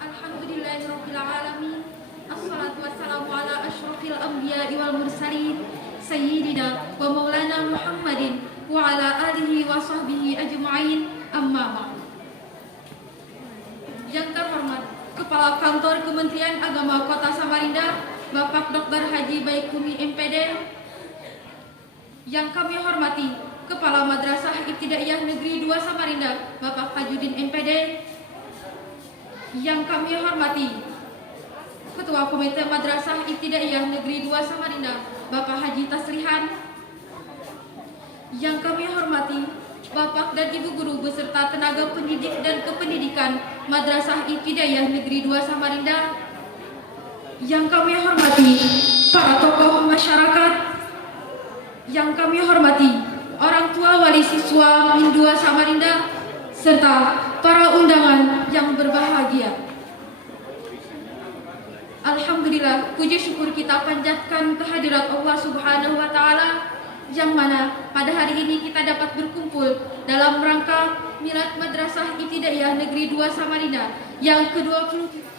Alhamdulillahirrabbilalamin. Assalatu wassalamu ala asyrafil anbiya'i wal mursalin Sayyidina wa maulana Muhammadin wa ala alihi wa sahbihi ajma'in, amma ba'd. Yang terhormat Kepala Kantor Kementerian Agama Kota Samarinda Bapak Dr. Haji Baikuni MPD. Yang kami hormati Kepala Madrasah Ibtidaiyah Negeri 2 Samarinda Bapak Tajudin MPD. Yang kami hormati Ketua Komite Madrasah Ibtidaiyah Negeri 2 Samarinda Bapak Haji Taslihan. Yang kami hormati Bapak dan Ibu Guru beserta tenaga pendidik dan kependidikan Madrasah Ibtidaiyah Negeri 2 Samarinda. Yang kami hormati para tokoh masyarakat. Yang kami hormati orang tua wali siswa MIN 2 Samarinda serta para undangan yang berbahagia. Alhamdulillah, puji syukur kita panjatkan kehadirat Allah Subhanahu wa taala yang mana pada hari ini kita dapat berkumpul dalam rangka Milad Madrasah Ibtidaiyah Negeri 2 Samarinda yang ke-20.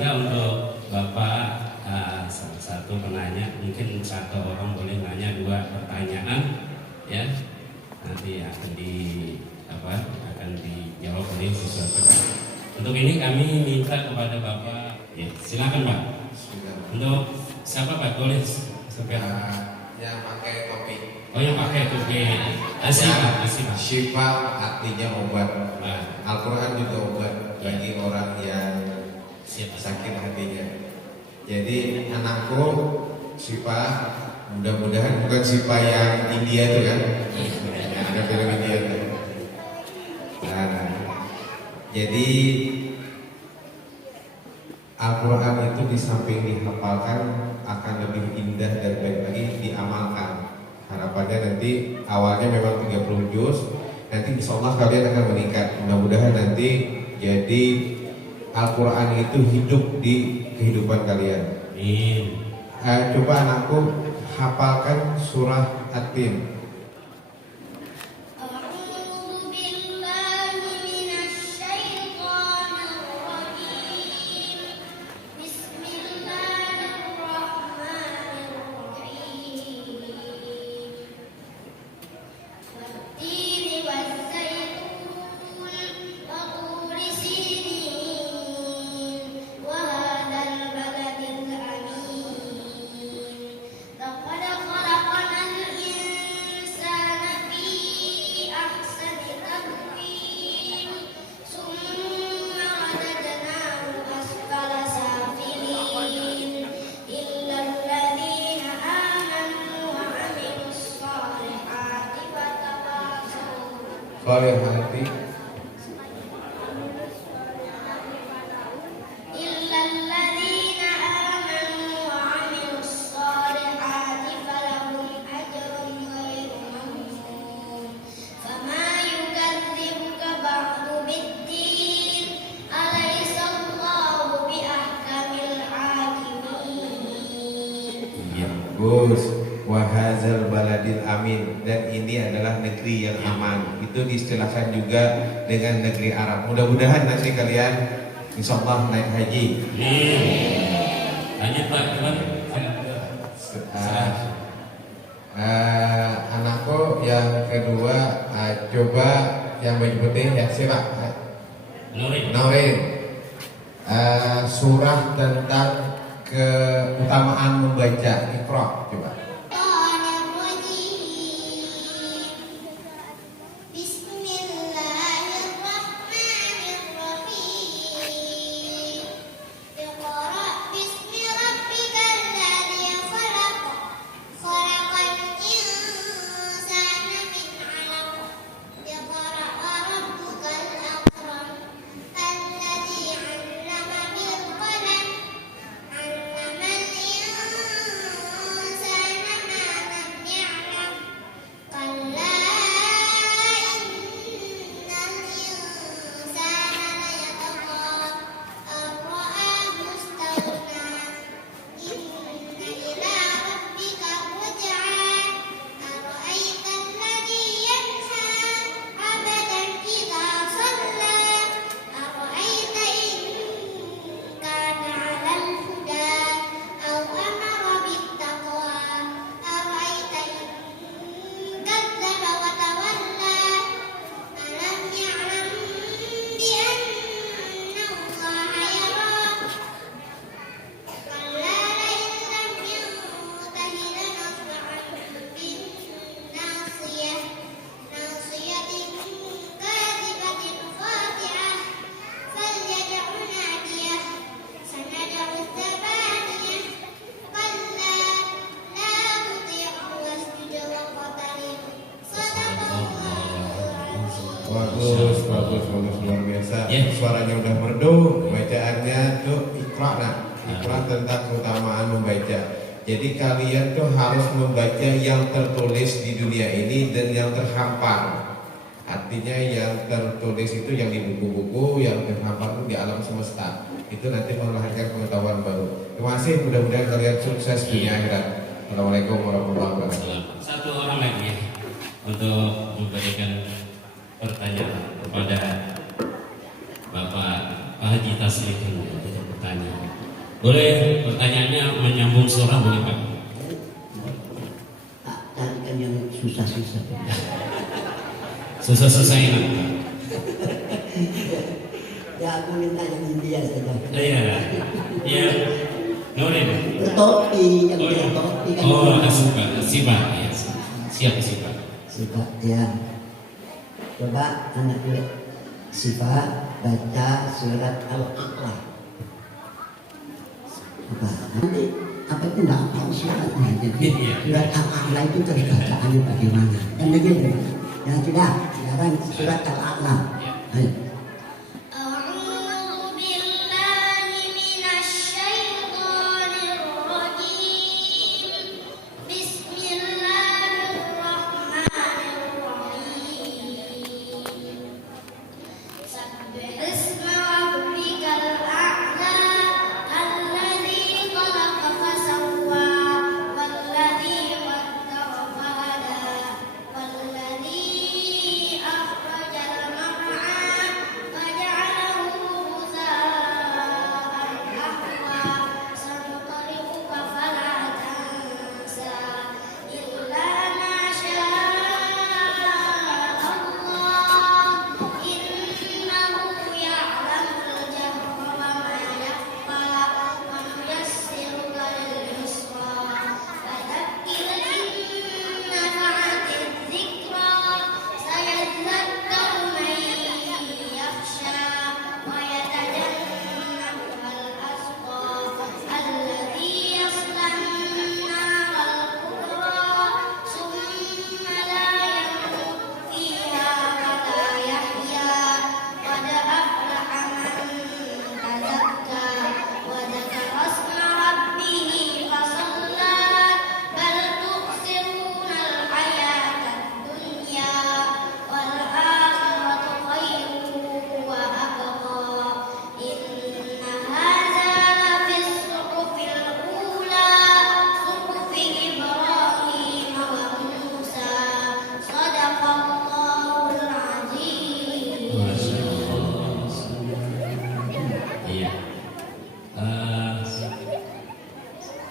minta untuk Bapak salah satu penanya, mungkin satu orang boleh nanya 2 pertanyaan, ya. Nanti akan dijawab oleh siswa kita. Untuk ini kami minta kepada Bapak, ya, silakan Pak. Untuk siapa Pak? Boleh yang pakai topi. Oh, yang pakai topi. Asih Pak. Syifa artinya obat. Al-Quran juga obat bagi orang yang sakit hatinya. Jadi anakku Syifa, mudah-mudahan bukan Syifa yang India itu kan? Ada film India itu. Nah, jadi Al-Quran itu di samping dihafalkan akan lebih indah dan baik lagi diamalkan. Harapannya nanti awalnya memang 30 juz, nanti insya Allah kalian akan meningkat. Mudah-mudahan nanti jadi Al-Quran itu hidup di kehidupan kalian. Coba anakku hafalkan surah At-Tin. Wahazal baladil amin, dan ini adalah negeri yang aman. Itu diistilahkan juga dengan negeri Arab. Mudah-mudahan nanti kalian insya Allah naik haji. Lanjut Pak, anakku yang kedua, coba yang baju putih ya, siapa? Nurin. Surah tentang keutamaan membaca, Iqra, coba. Bagus luar biasa. Suaranya udah merdu, bacaannya tuh Iqra tentang keutamaan membaca. Jadi kalian tuh harus membaca yang tertulis di dunia ini dan yang terhampar. Artinya yang tertulis itu yang di buku-buku, yang terhampar itu di alam semesta. Itu nanti melahirkan pengetahuan baru. Terima kasih, mudah-mudahan kalian sukses dunia akhirat. Assalamualaikum warahmatullahi wabarakatuh. Satu orang lagi untuk memberikan pertanyaan kepada Bapak Haji Taslim untuk bertanya. Boleh pertanyaannya menyambung surah boleh Pak? Tadi kan yang susah-susah. Susah-susah enak. Ya aku minta yang India saja. Iya. Iya. Nurin. Topi, yang topi kan. Oh, suka. Siapa? Ya. Siap Siapa? Siapa ya. Coba anak Siapa baca surat Al-A'la. Nanti apa itu nggak tahu suratnya, jadi surat Al-A'la itu terus bacaannya bagaimana? Dan begini, ya sudah, sekarang surat Al-A'la. Ayo.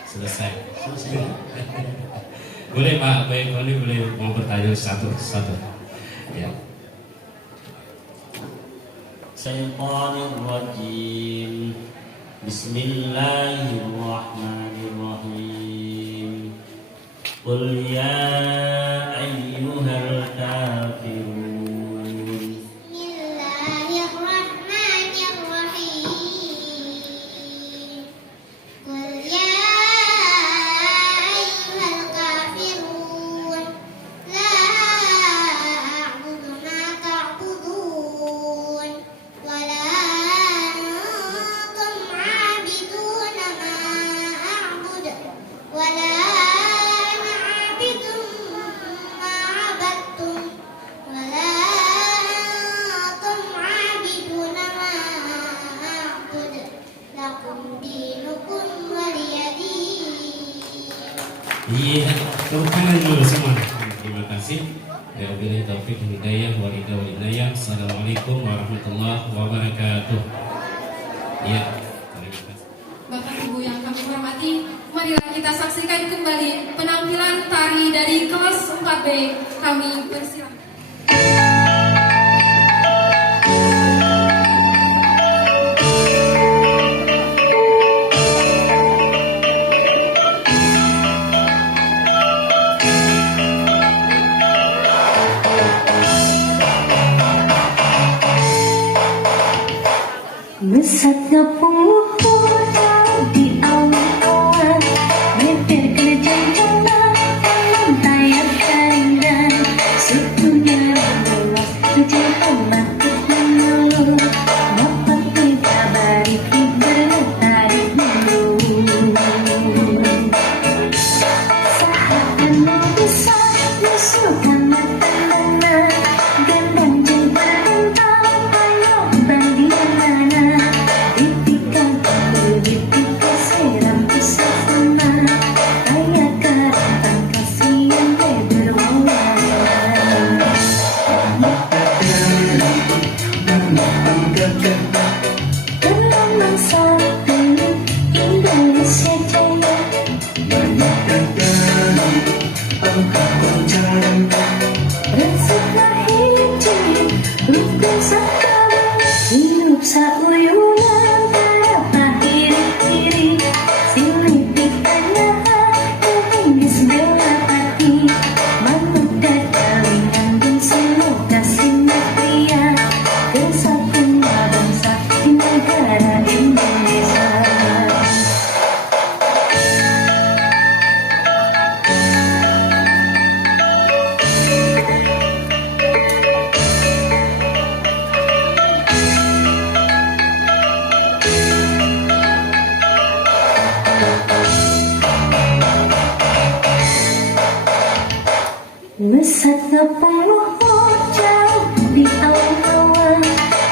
Selesai. Boleh Pak, baik boleh mau bertanya satu. Ya. Syaitanirrajim. Bismillahirrahmanirrahim. Qul ya ayyuhal kafirun. Iya, tepuk tangan dulu semua. Terima kasih. Wabillahi taufiq wal hidayah wal hidayah. Assalamualaikum warahmatullahi wabarakatuh. Iya. Bapak Ibu yang kami hormati, marilah kita saksikan kembali penampilan tari dari kelas 4B. Kami persilakan. Mesatnya pohon di awan-awan, meter kejangan menayar keringan, sukunya luas kejauhan mati mengeluh, bapak kita balik bertarik dulu. Seakan bisa musuhkan mata gendang cinta tentang ayo bandian mana. Ketika seram kisah sama, ayah Saat ngepung luhur jauh di awan-awan,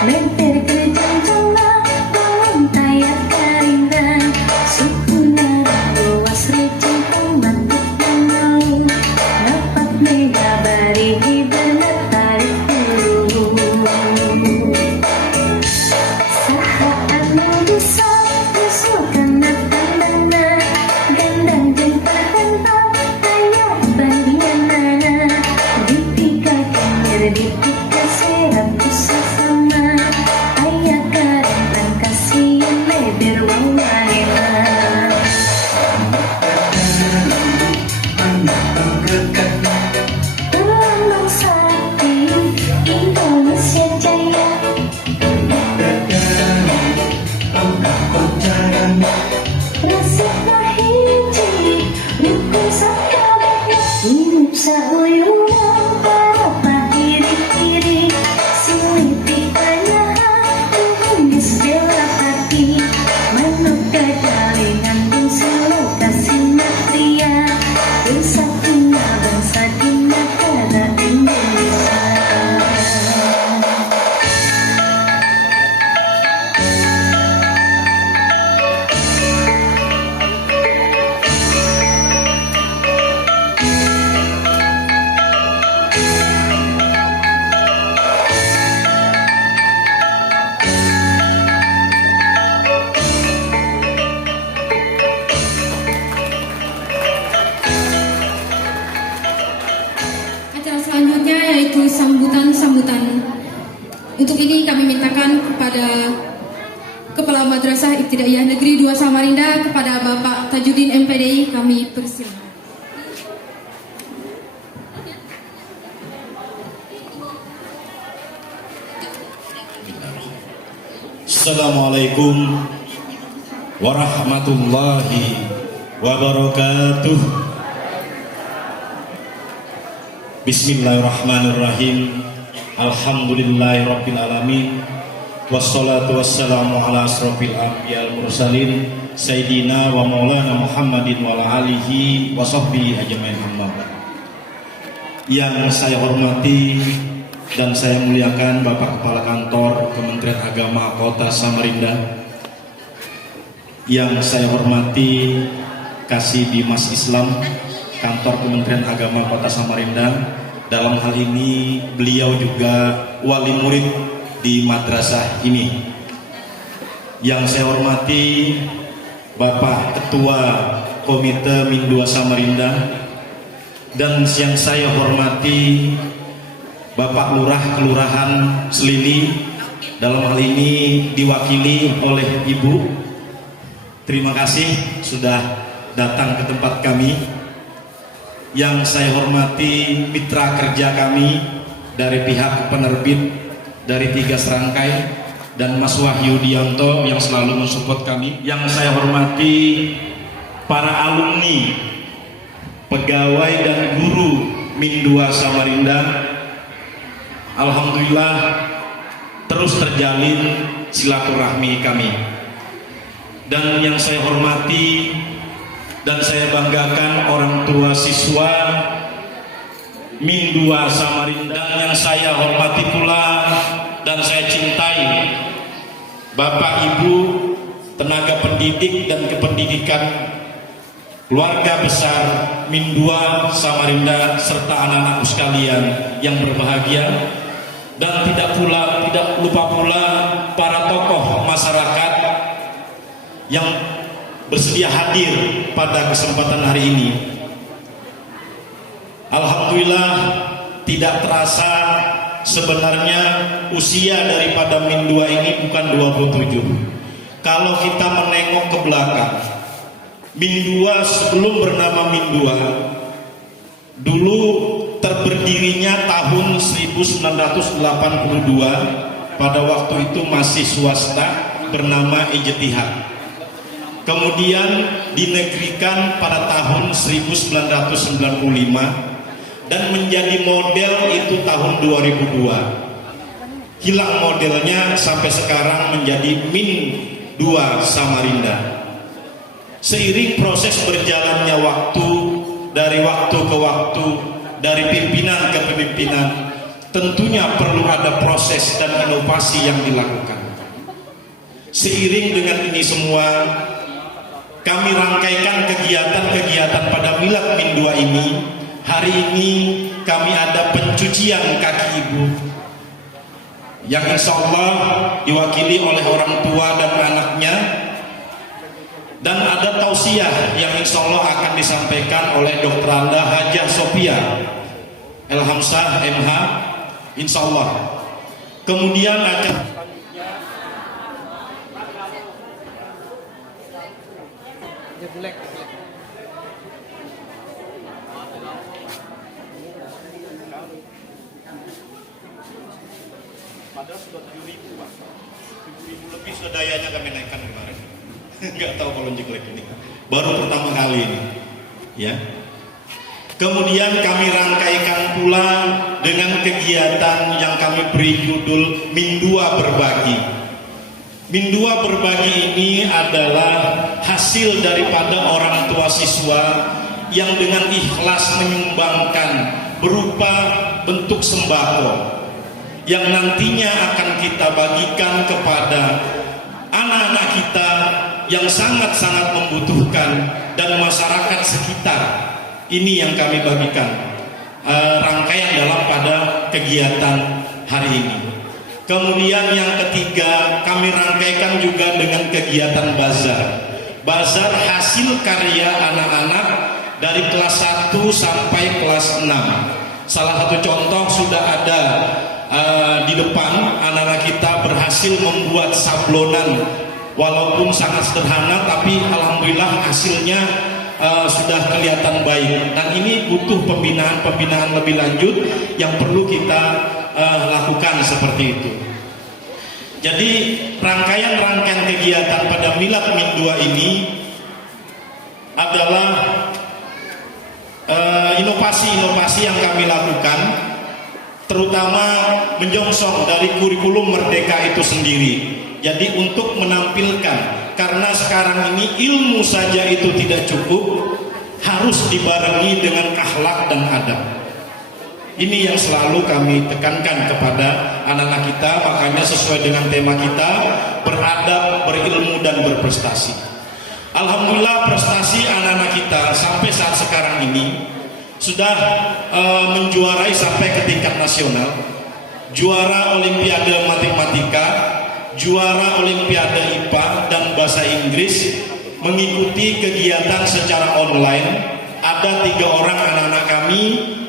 menter kerjang-janglah dalam tayar karingan. Sukuna luas rejeng mantuk menau, dapat megabari hibana tarik dulu. Saha anu bisa disukan natandana, gandang jeung terhentam aya bandinganana. Dipika kenyir dipika serap kusasama, aya karentang kasihan leber wawanena. Lambang Sakti Indonesia Jaya, nasib mahiji dukung sakabehna, hirup sauyungan para pahiri-hiri, siliti kanyaha geus bela hati, manuk kadalingan jeung saloka sinatria, bersatunya bangsa di negara Indonesia. Acara selanjutnya yaitu sambutan-sambutan. Untuk ini kami mintakan kepada Kepala Madrasah Ibtidaiyah Negeri 2 Samarinda, kepada Bapak Tajuddin MPDI, kami persilahkan. Assalamualaikum warahmatullahi wabarakatuh. Bismillahirrahmanirrahim. Alhamdulillahirabbil alamin. Wassalatu wassalamu ala asrofil anbiya'il mursalin sayyidina wa maulana Muhammadin wa ala alihi wa sahbihi ajmain amma ba'd. Yang saya hormati dan saya muliakan Bapak Kepala Kantor Kementerian Agama Kota Samarinda, yang saya hormati Kasih Dimas Islam Kantor Kementerian Agama Kota Samarinda. Dalam hal ini beliau juga wali murid di madrasah ini. Yang saya hormati Bapak Ketua Komite Min 2 Samarinda, dan yang saya hormati Bapak Lurah Kelurahan Selini, dalam hal ini diwakili oleh Ibu. Terima kasih sudah datang ke tempat kami. Yang saya hormati mitra kerja kami dari pihak penerbit dari 3 serangkai, dan Mas Wahyu Dianto yang selalu mensupport kami. Yang saya hormati para alumni, pegawai dan guru Min 2 Samarinda. Alhamdulillah terus terjalin silaturahmi kami. Dan yang saya hormati dan saya banggakan orang tua siswa Min 2 Samarinda. Dan yang saya hormati pula dan saya cintai Bapak Ibu, tenaga pendidik dan kependidikan, keluarga besar Min 2 Samarinda, serta anak-anakku sekalian yang berbahagia. Dan tidak lupa pula para tokoh masyarakat yang bersedia hadir pada kesempatan hari ini. Alhamdulillah tidak terasa sebenarnya usia daripada Min 2 ini bukan 27. Kalau kita menengok ke belakang, Min 2 sebelum bernama Min 2 dulu terberdirinya tahun 1982. Pada waktu itu masih swasta, bernama Ijtihad. Kemudian dinegrikan pada tahun 1995 dan menjadi model itu tahun 2002. Hilang modelnya sampai sekarang menjadi Min 2 Samarinda. Seiring proses berjalannya waktu, dari waktu ke waktu dari pimpinan ke pimpinan, tentunya perlu ada proses dan inovasi yang dilakukan. Seiring dengan ini semua, kami rangkaikan kegiatan-kegiatan pada Milad Min 2 ini. Hari ini kami ada pencucian kaki ibu yang insya Allah diwakili oleh orang tua dan anaknya, dan ada tausiah yang insya Allah akan disampaikan oleh Dr. Anda Hajah Sophia Elhamsah MH, insya Allah. Kemudian akan padahal sudah 7.000 Pak, 7.000 lebih sudah dayanya kami naikkan kemarin. Nggak tahu kalau jelek ini, baru pertama kali ini, ya. Kemudian kami rangkaikan pula dengan kegiatan yang kami beri judul Min 2 Berbagi. Min 2 Berbagi ini adalah hasil daripada orang tua siswa yang dengan ikhlas menyumbangkan berupa bentuk sembako yang nantinya akan kita bagikan kepada anak-anak kita yang sangat-sangat membutuhkan dan masyarakat sekitar. Ini yang kami bagikan rangkaian dalam pada kegiatan hari ini. Kemudian yang ketiga, kami rangkaikan juga dengan kegiatan bazar. Bazar hasil karya anak-anak dari kelas 1 sampai kelas 6. Salah satu contoh sudah ada di depan, anak-anak kita berhasil membuat sablonan, walaupun sangat sederhana, tapi alhamdulillah hasilnya sudah kelihatan baik. Dan ini butuh pembinaan lebih lanjut yang perlu kita lakukan seperti itu. Jadi rangkaian kegiatan pada Milad Min 2 ini adalah inovasi-inovasi yang kami lakukan, terutama menyongsong dari kurikulum Merdeka itu sendiri. Jadi untuk menampilkan, karena sekarang ini ilmu saja itu tidak cukup, harus dibarengi dengan akhlak dan adab. Ini yang selalu kami tekankan kepada anak-anak kita. Makanya sesuai dengan tema kita, beradab, berilmu, dan berprestasi. Alhamdulillah prestasi anak-anak kita sampai saat sekarang ini sudah menjuarai sampai ke tingkat nasional, juara Olimpiade Matematika, juara Olimpiade IPA dan Bahasa Inggris, mengikuti kegiatan secara online. Ada 3 orang anak-anak kami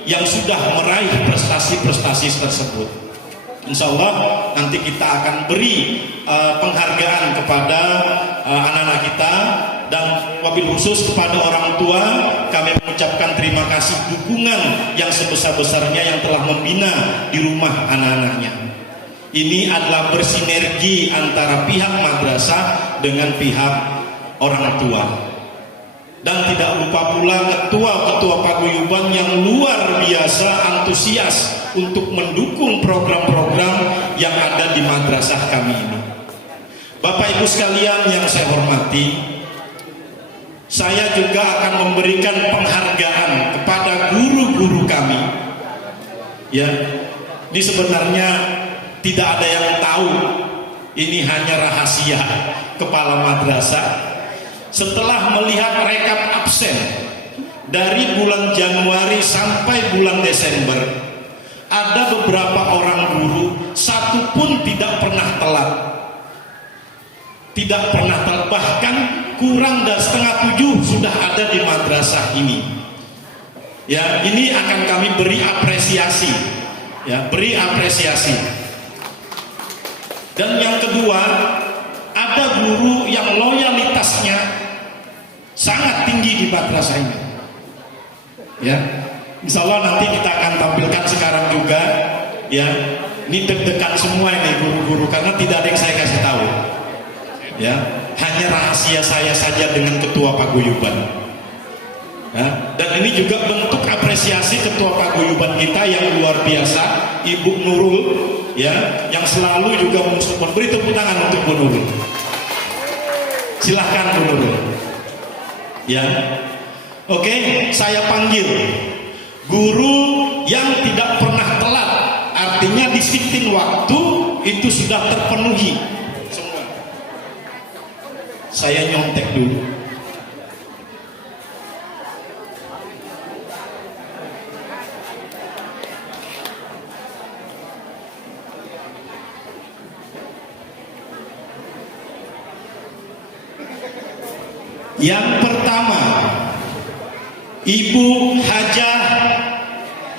yang sudah meraih prestasi-prestasi tersebut. Insya Allah nanti kita akan beri penghargaan kepada anak-anak kita, dan wabil khusus kepada orang tua kami mengucapkan terima kasih dukungan yang sebesar-besarnya yang telah membina di rumah anak-anaknya. Ini adalah bersinergi antara pihak madrasah dengan pihak orang tua. Dan tidak lupa pula ketua-ketua paguyuban yang luar biasa antusias untuk mendukung program-program yang ada di madrasah kami ini. Bapak Ibu sekalian yang saya hormati, saya juga akan memberikan penghargaan kepada guru-guru kami. Ya, ini sebenarnya tidak ada yang tahu, ini hanya rahasia kepala madrasah. Setelah melihat rekap absen dari bulan Januari sampai bulan Desember, ada beberapa orang guru satu pun tidak pernah telat. Tidak pernah telat, bahkan kurang dari setengah 7 sudah ada di madrasah ini. Ya, ini akan kami beri apresiasi. Ya, beri apresiasi. Dan yang kedua, ada guru yang loyalitasnya sangat tinggi di madrasah ini. Ya, insya Allah nanti kita akan tampilkan sekarang juga. Ya, ini deg-degan semua ini guru-guru karena tidak ada yang saya kasih tahu. Ya, hanya rahasia saya saja dengan ketua paguyuban. Ya, dan ini juga bentuk apresiasi ketua paguyuban kita yang luar biasa, Ibu Nurul, ya, yang selalu juga memberi tepuk tangan untuk Bu Nurul. Silahkan Bu Nurul. Ya, oke, saya panggil Guru yang tidak pernah telat, artinya disiplin waktu itu sudah terpenuhi semua. Saya nyontek dulu. Yang pertama, Ibu Hajah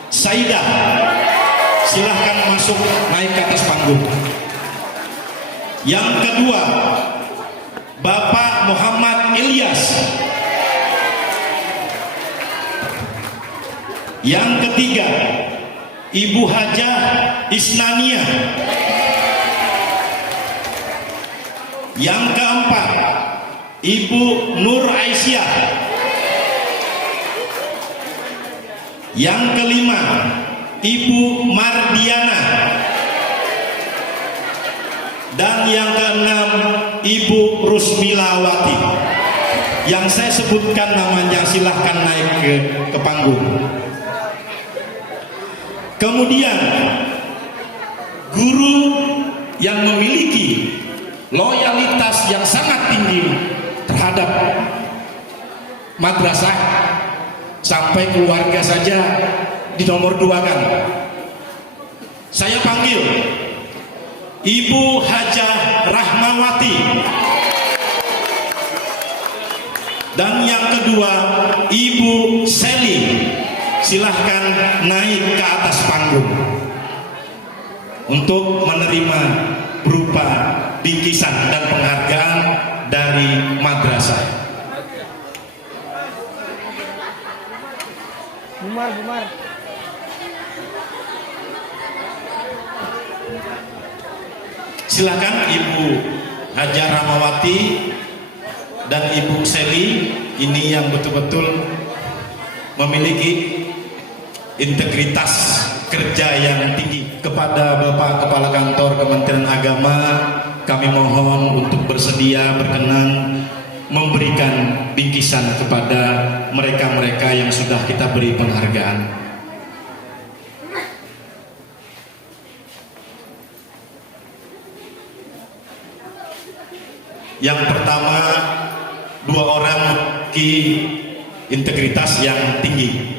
Saidah, silahkan masuk naik ke atas panggung. Yang kedua, Bapak Muhammad Ilyas. Yang ketiga, Ibu Hajah Isnania. Yang keempat, Ibu Nur Aisyah. Yang kelima, Ibu Mardiana. Dan yang keenam, Ibu Rusmilawati. Yang saya sebutkan namanya silahkan naik ke panggung. Kemudian guru yang memiliki loyalitas yang sangat tinggi terhadap madrasah, sampai keluarga saja di nomor 2 kan. Saya panggil Ibu Hajah Rahmawati. Dan yang kedua, Ibu Seli. Silahkan naik ke atas panggung untuk menerima berupa bingkisan dan penghargaan dari madrasah. Bumar. Silakan Ibu Hajah Rahmawati dan Ibu Seli, ini yang betul-betul memiliki integritas kerja yang tinggi. Kepada Bapak Kepala Kantor Kementerian Agama, kami mohon untuk bersedia berkenan memberikan bingkisan kepada mereka-mereka yang sudah kita beri penghargaan. Yang pertama, 2 orang memiliki integritas yang tinggi.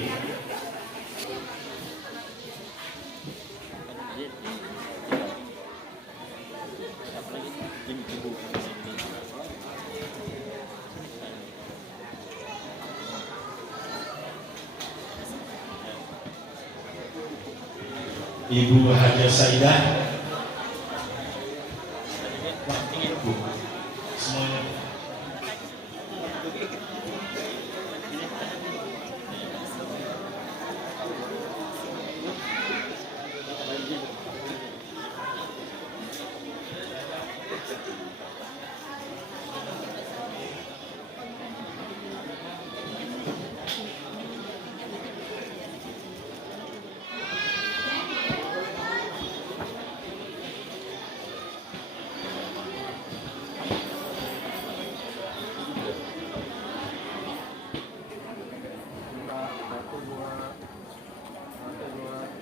Ibu Hajah Saidah. Semuanya.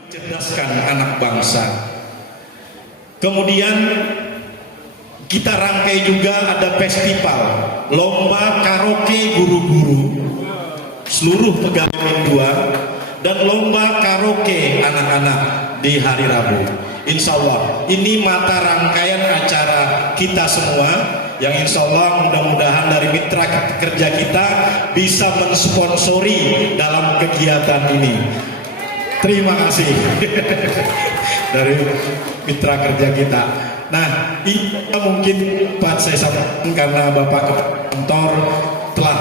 Cerdaskan anak bangsa. Kemudian kita rangkai juga ada festival lomba karaoke guru-guru seluruh pegawai Min 2 dan lomba karaoke anak-anak di hari Rabu. Insya Allah ini mata rangkaian acara kita semua yang insya Allah mudah-mudahan dari mitra kerja kita bisa mensponsori dalam kegiatan ini. Terima kasih dari mitra kerja kita. Nah, ini mungkin Pak saya sampaikan karena Bapak Kantor telah,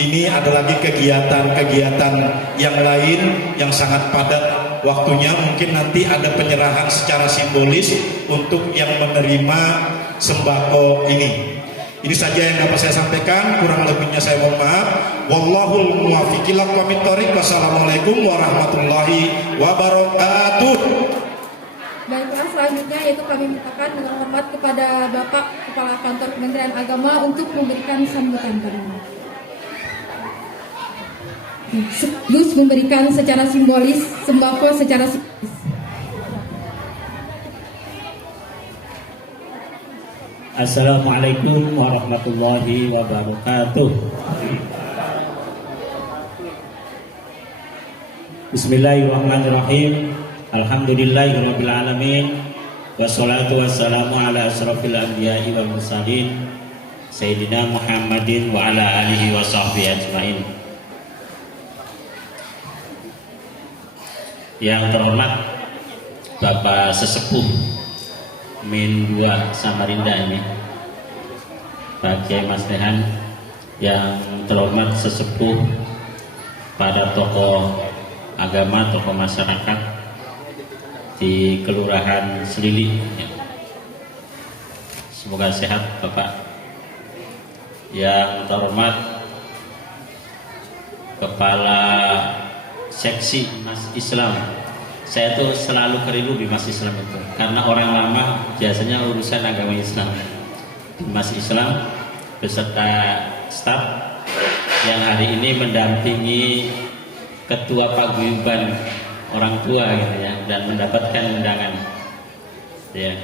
ini ada lagi kegiatan-kegiatan yang lain yang sangat padat waktunya. Mungkin nanti ada penyerahan secara simbolis untuk yang menerima sembako ini. Ini saja yang dapat saya sampaikan, kurang lebihnya saya mohon maaf. Wallahul muwaffiq ila aqwamit thoriq. Wassalamualaikum warahmatullahi wabarakatuh. Baiklah, selanjutnya yaitu kami mintakan dengan hormat kepada Bapak Kepala Kantor Kementerian Agama untuk memberikan sambutan kami. sekaligus memberikan secara simbolis sembako secara simbolis. Assalamualaikum warahmatullahi wabarakatuh. Bismillahirrahmanirrahim. Alhamdulillahirabbil alamin. Wassalatu wassalamu ala asrofil anbiya'i wal mursalin Sayyidina Muhammadin wa ala alihi wa sahbihi ajmain. Yang terhormat Bapak Sesepuh Min 2 Samarinda ini, Pak Kiai Mas Rehan, yang terhormat sesepuh pada tokoh agama, tokoh masyarakat di Kelurahan Selili. Semoga sehat Bapak. Yang terhormat Kepala Seksi Mas Islam. Saya tuh selalu kerindu di Mas Islam itu, karena orang lama biasanya urusan agama Islam. Di Mas Islam beserta staf yang hari ini mendampingi Ketua Paguyuban orang tua gitu ya, dan mendapatkan undangan. Ya.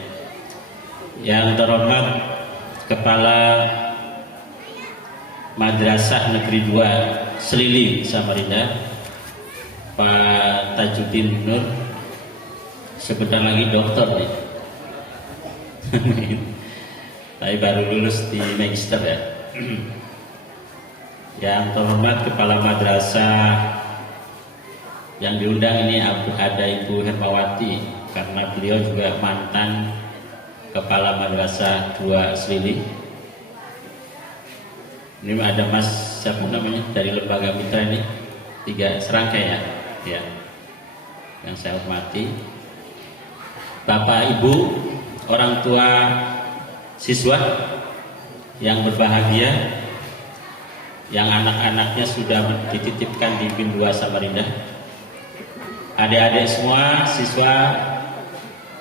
Yang terhormat Kepala Madrasah Negeri 2 Selili Samarinda, Pak Tajuddin Nur, sebentar lagi dokter nih. Tapi baru lulus di Magister ya. Yang terhormat Kepala Madrasah yang diundang ini ada Ibu Hermawati, karena beliau juga mantan Kepala Madrasah 2 Selili. Ini ada Mas siapa namanya dari lembaga mitra ini, 3 serangkai ya, yang saya hormati. Bapak Ibu, orang tua siswa yang berbahagia, yang anak-anaknya sudah dititipkan di BIM 2 Samarinda, adik-adik semua siswa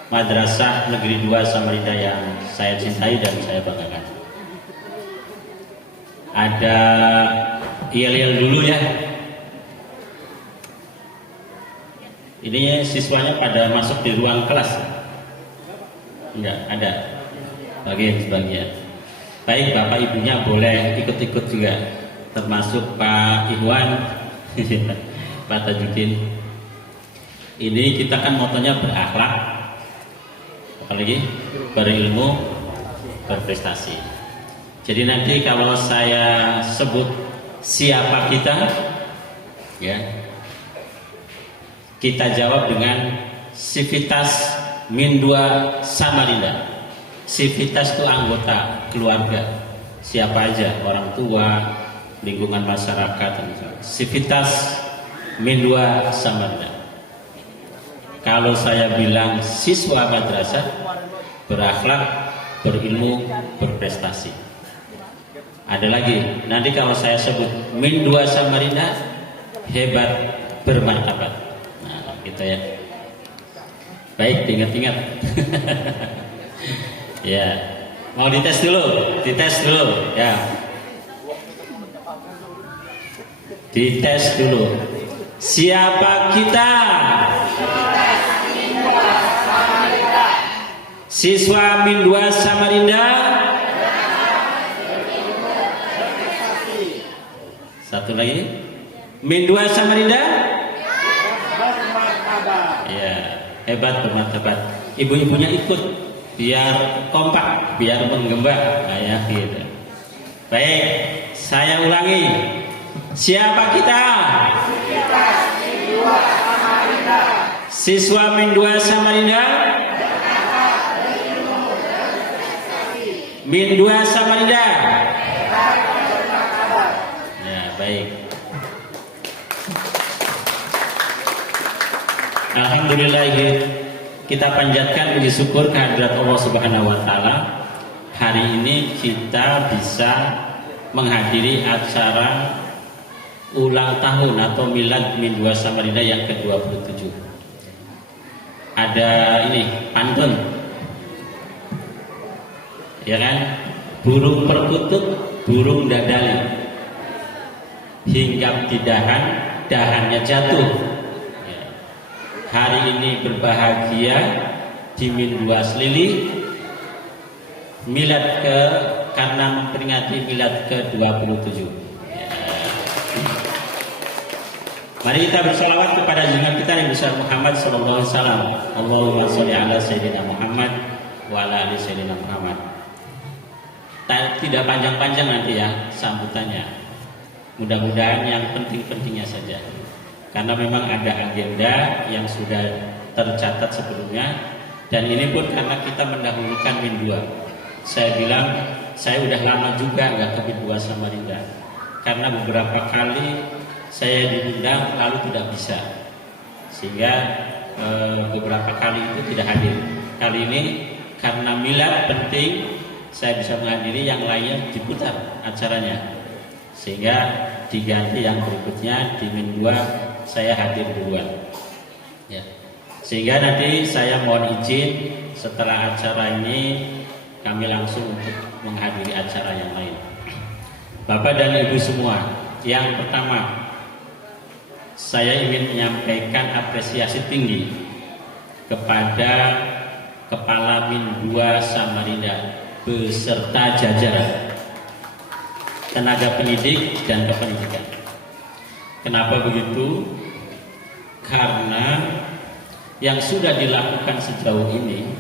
Madrasah Negeri 2 Samarinda yang saya cintai dan saya banggakan. Ada yel-yel dulu ya. Ini siswanya pada masuk di ruang kelas? Enggak, ada sebagian. Baik, Bapak Ibunya boleh ikut-ikut juga, termasuk Pak Ikhwan, Pak Tajuddin. Ini kita kan motonya berakhlak, apalagi berilmu, berprestasi. Jadi nanti kalau saya sebut siapa kita, ya, kita jawab dengan Sivitas Min 2 Samarinda. Sivitas itu anggota keluarga, siapa aja, orang tua, lingkungan masyarakat. Sivitas Min 2 Samarinda. Kalau saya bilang siswa madrasah, berakhlak, berilmu, berprestasi. Ada lagi, nanti kalau saya sebut Min 2 Samarinda, hebat, bermartabat. Nah, gitu ya. Baik, diingat-ingat. Ya, mau dites dulu ya. Dites dulu. Siapa kita? Siswa Min 2 Samarinda. Satu lagi, Min 2 Samarinda. Ya, hebat, bermartabat. Ibu-ibunya ikut biar kompak, biar menggembak. Nah, ya, gitu. Baik, saya ulangi. Siapa kita? Siswa Min 2 Samarinda. Min 2 Samarinda. Ya, baik. Alhamdulillah, kita panjatkan puji syukur kehadirat Allah Subhanahu wa taala. Hari ini kita bisa menghadiri acara ulang tahun atau milad Min 2 Samarinda yang ke-27. Ada ini pantun, ya kan? Burung perkutut, burung dadali, hinggap di dahan, dahannya jatuh. Ya. Hari ini berbahagia di Min 2 Selili, milad karena memperingati milad ke-27. Ya. Mari kita bersalawat kepada junjungan kita Nabi besar Muhammad sallallahu alaihi wasallam. Allahumma sholli ala sayyidina Muhammad wa ala ali sayyidina Muhammad. Tidak panjang-panjang nanti ya sambutannya. Mudah-mudahan yang penting-pentingnya saja. Karena memang ada agenda yang sudah tercatat sebelumnya, dan ini pun karena kita mendahulukan Min 2. Saya bilang saya udah lama juga nggak ke Min 2 Samarinda. Karena beberapa kali saya diundang lalu tidak bisa. Sehingga beberapa kali itu tidak hadir. Kali ini karena milad penting, saya bisa menghadiri, yang lainnya diputar acaranya, sehingga diganti yang berikutnya di Min 2 saya hadir duluan ya. Sehingga nanti saya mohon izin setelah acara ini kami langsung untuk menghadiri acara yang lain. Bapak dan Ibu semua, yang pertama saya ingin menyampaikan apresiasi tinggi kepada Kepala Min 2 Samarinda beserta jajaran tenaga pendidik dan kependidikan. Kenapa begitu? Karena yang sudah dilakukan sejauh ini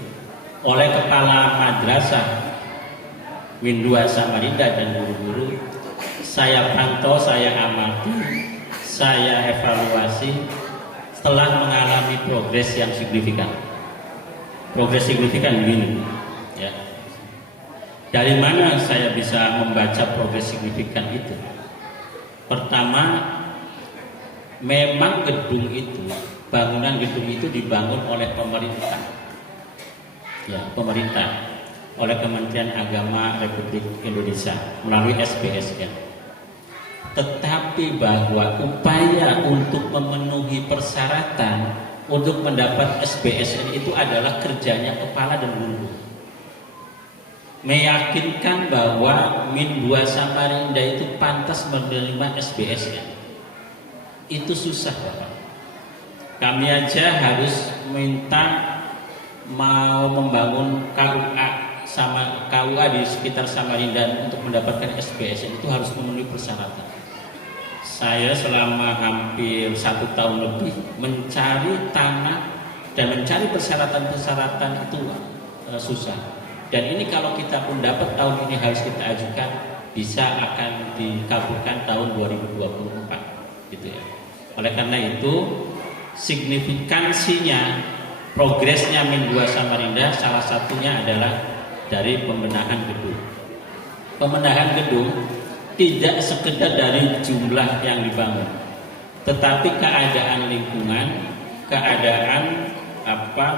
oleh kepala madrasah Min 2 Samarinda dan guru-guru, saya pantau, saya amati, saya evaluasi, telah mengalami progres yang signifikan. Progres signifikan begini ya. Dari mana saya bisa membaca progres signifikan itu? Pertama, memang gedung itu, bangunan gedung itu dibangun oleh pemerintah. Ya, pemerintah, oleh Kementerian Agama Republik Indonesia melalui SBSN. Tetapi bahwa upaya untuk memenuhi persyaratan untuk mendapat SBSN itu adalah kerjanya kepala dan guru. Meyakinkan bahwa Min 2 Samarinda itu pantas menerima SBSN itu susah, Bapak. Kami aja harus minta mau membangun KUA sama KUA di sekitar Samarinda untuk mendapatkan SBSN itu harus memenuhi persyaratan. Saya selama hampir 1 tahun lebih mencari tanah dan mencari persyaratan-persyaratan itu susah. Dan ini kalau kita pun dapat tahun ini harus kita ajukan, bisa akan dikabulkan tahun 2024 gitu ya. Oleh karena itu signifikansinya progresnya Min 2 Samarinda salah satunya adalah dari pembenahan gedung. Pembenahan gedung tidak sekedar dari jumlah yang dibangun, tetapi keadaan lingkungan, keadaan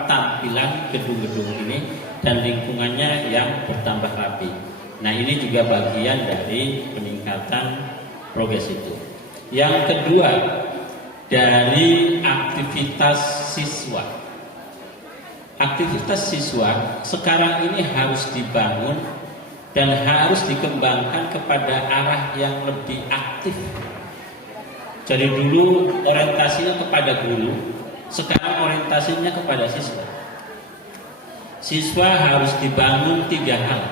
tampilan gedung-gedung ini dan lingkungannya yang bertambah rapi. Nah, ini juga bagian dari peningkatan progres itu. Yang kedua, dari aktivitas siswa. Aktivitas siswa sekarang ini harus dibangun dan harus dikembangkan kepada arah yang lebih aktif. Jadi dulu orientasinya kepada guru, sekarang orientasinya kepada siswa. Siswa harus dibangun 3 hal.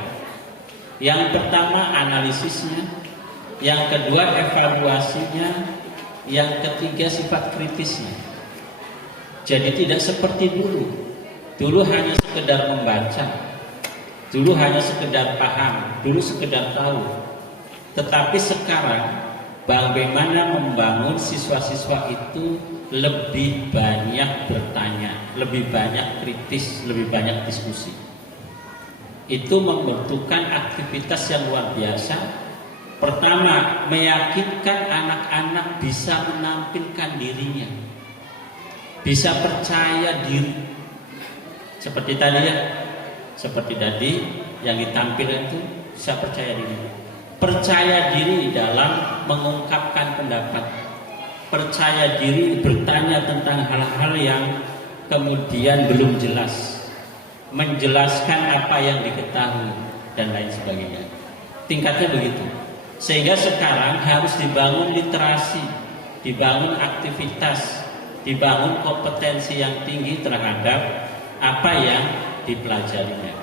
Yang pertama analisisnya, yang kedua evaluasinya, yang ketiga sifat kritisnya. Jadi tidak seperti dulu. Dulu hanya sekedar membaca, dulu hanya sekedar paham, dulu sekedar tahu. Tetapi sekarang bagaimana membangun siswa-siswa itu lebih banyak bertanya, lebih banyak kritis, lebih banyak diskusi. Itu membutuhkan aktivitas yang luar biasa. Pertama, meyakinkan anak-anak bisa menampilkan dirinya, bisa percaya diri. Seperti tadi ya, seperti tadi yang ditampilkan itu bisa percaya diri. Percaya diri dalam mengungkapkan pendapat, percaya diri bertanya tentang hal-hal yang kemudian belum jelas, menjelaskan apa yang diketahui dan lain sebagainya. Tingkatnya begitu. Sehingga sekarang harus dibangun literasi dibangun aktivitas, dibangun kompetensi yang tinggi terhadap apa yang dipelajarinya.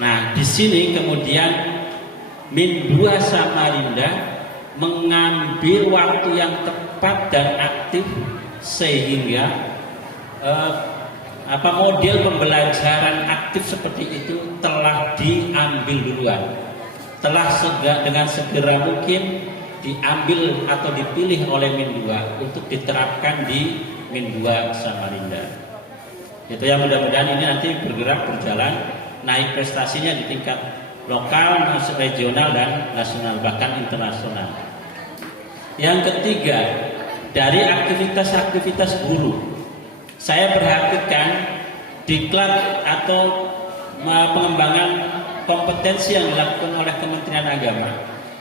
Nah, di sini kemudian Min 2 Samarinda mengambil waktu yang tepat dan aktif sehingga model pembelajaran aktif seperti itu telah diambil duluan, telah dengan segera mungkin diambil atau dipilih oleh Min 2 untuk diterapkan di Min 2 Samarinda. Itu yang mudah-mudahan ini nanti bergerak berjalan, naik prestasinya di tingkat lokal, regional dan nasional, bahkan internasional. Yang ketiga, dari aktivitas-aktivitas guru, saya perhatikan diklat atau pengembangan kompetensi yang dilakukan oleh Kementerian Agama,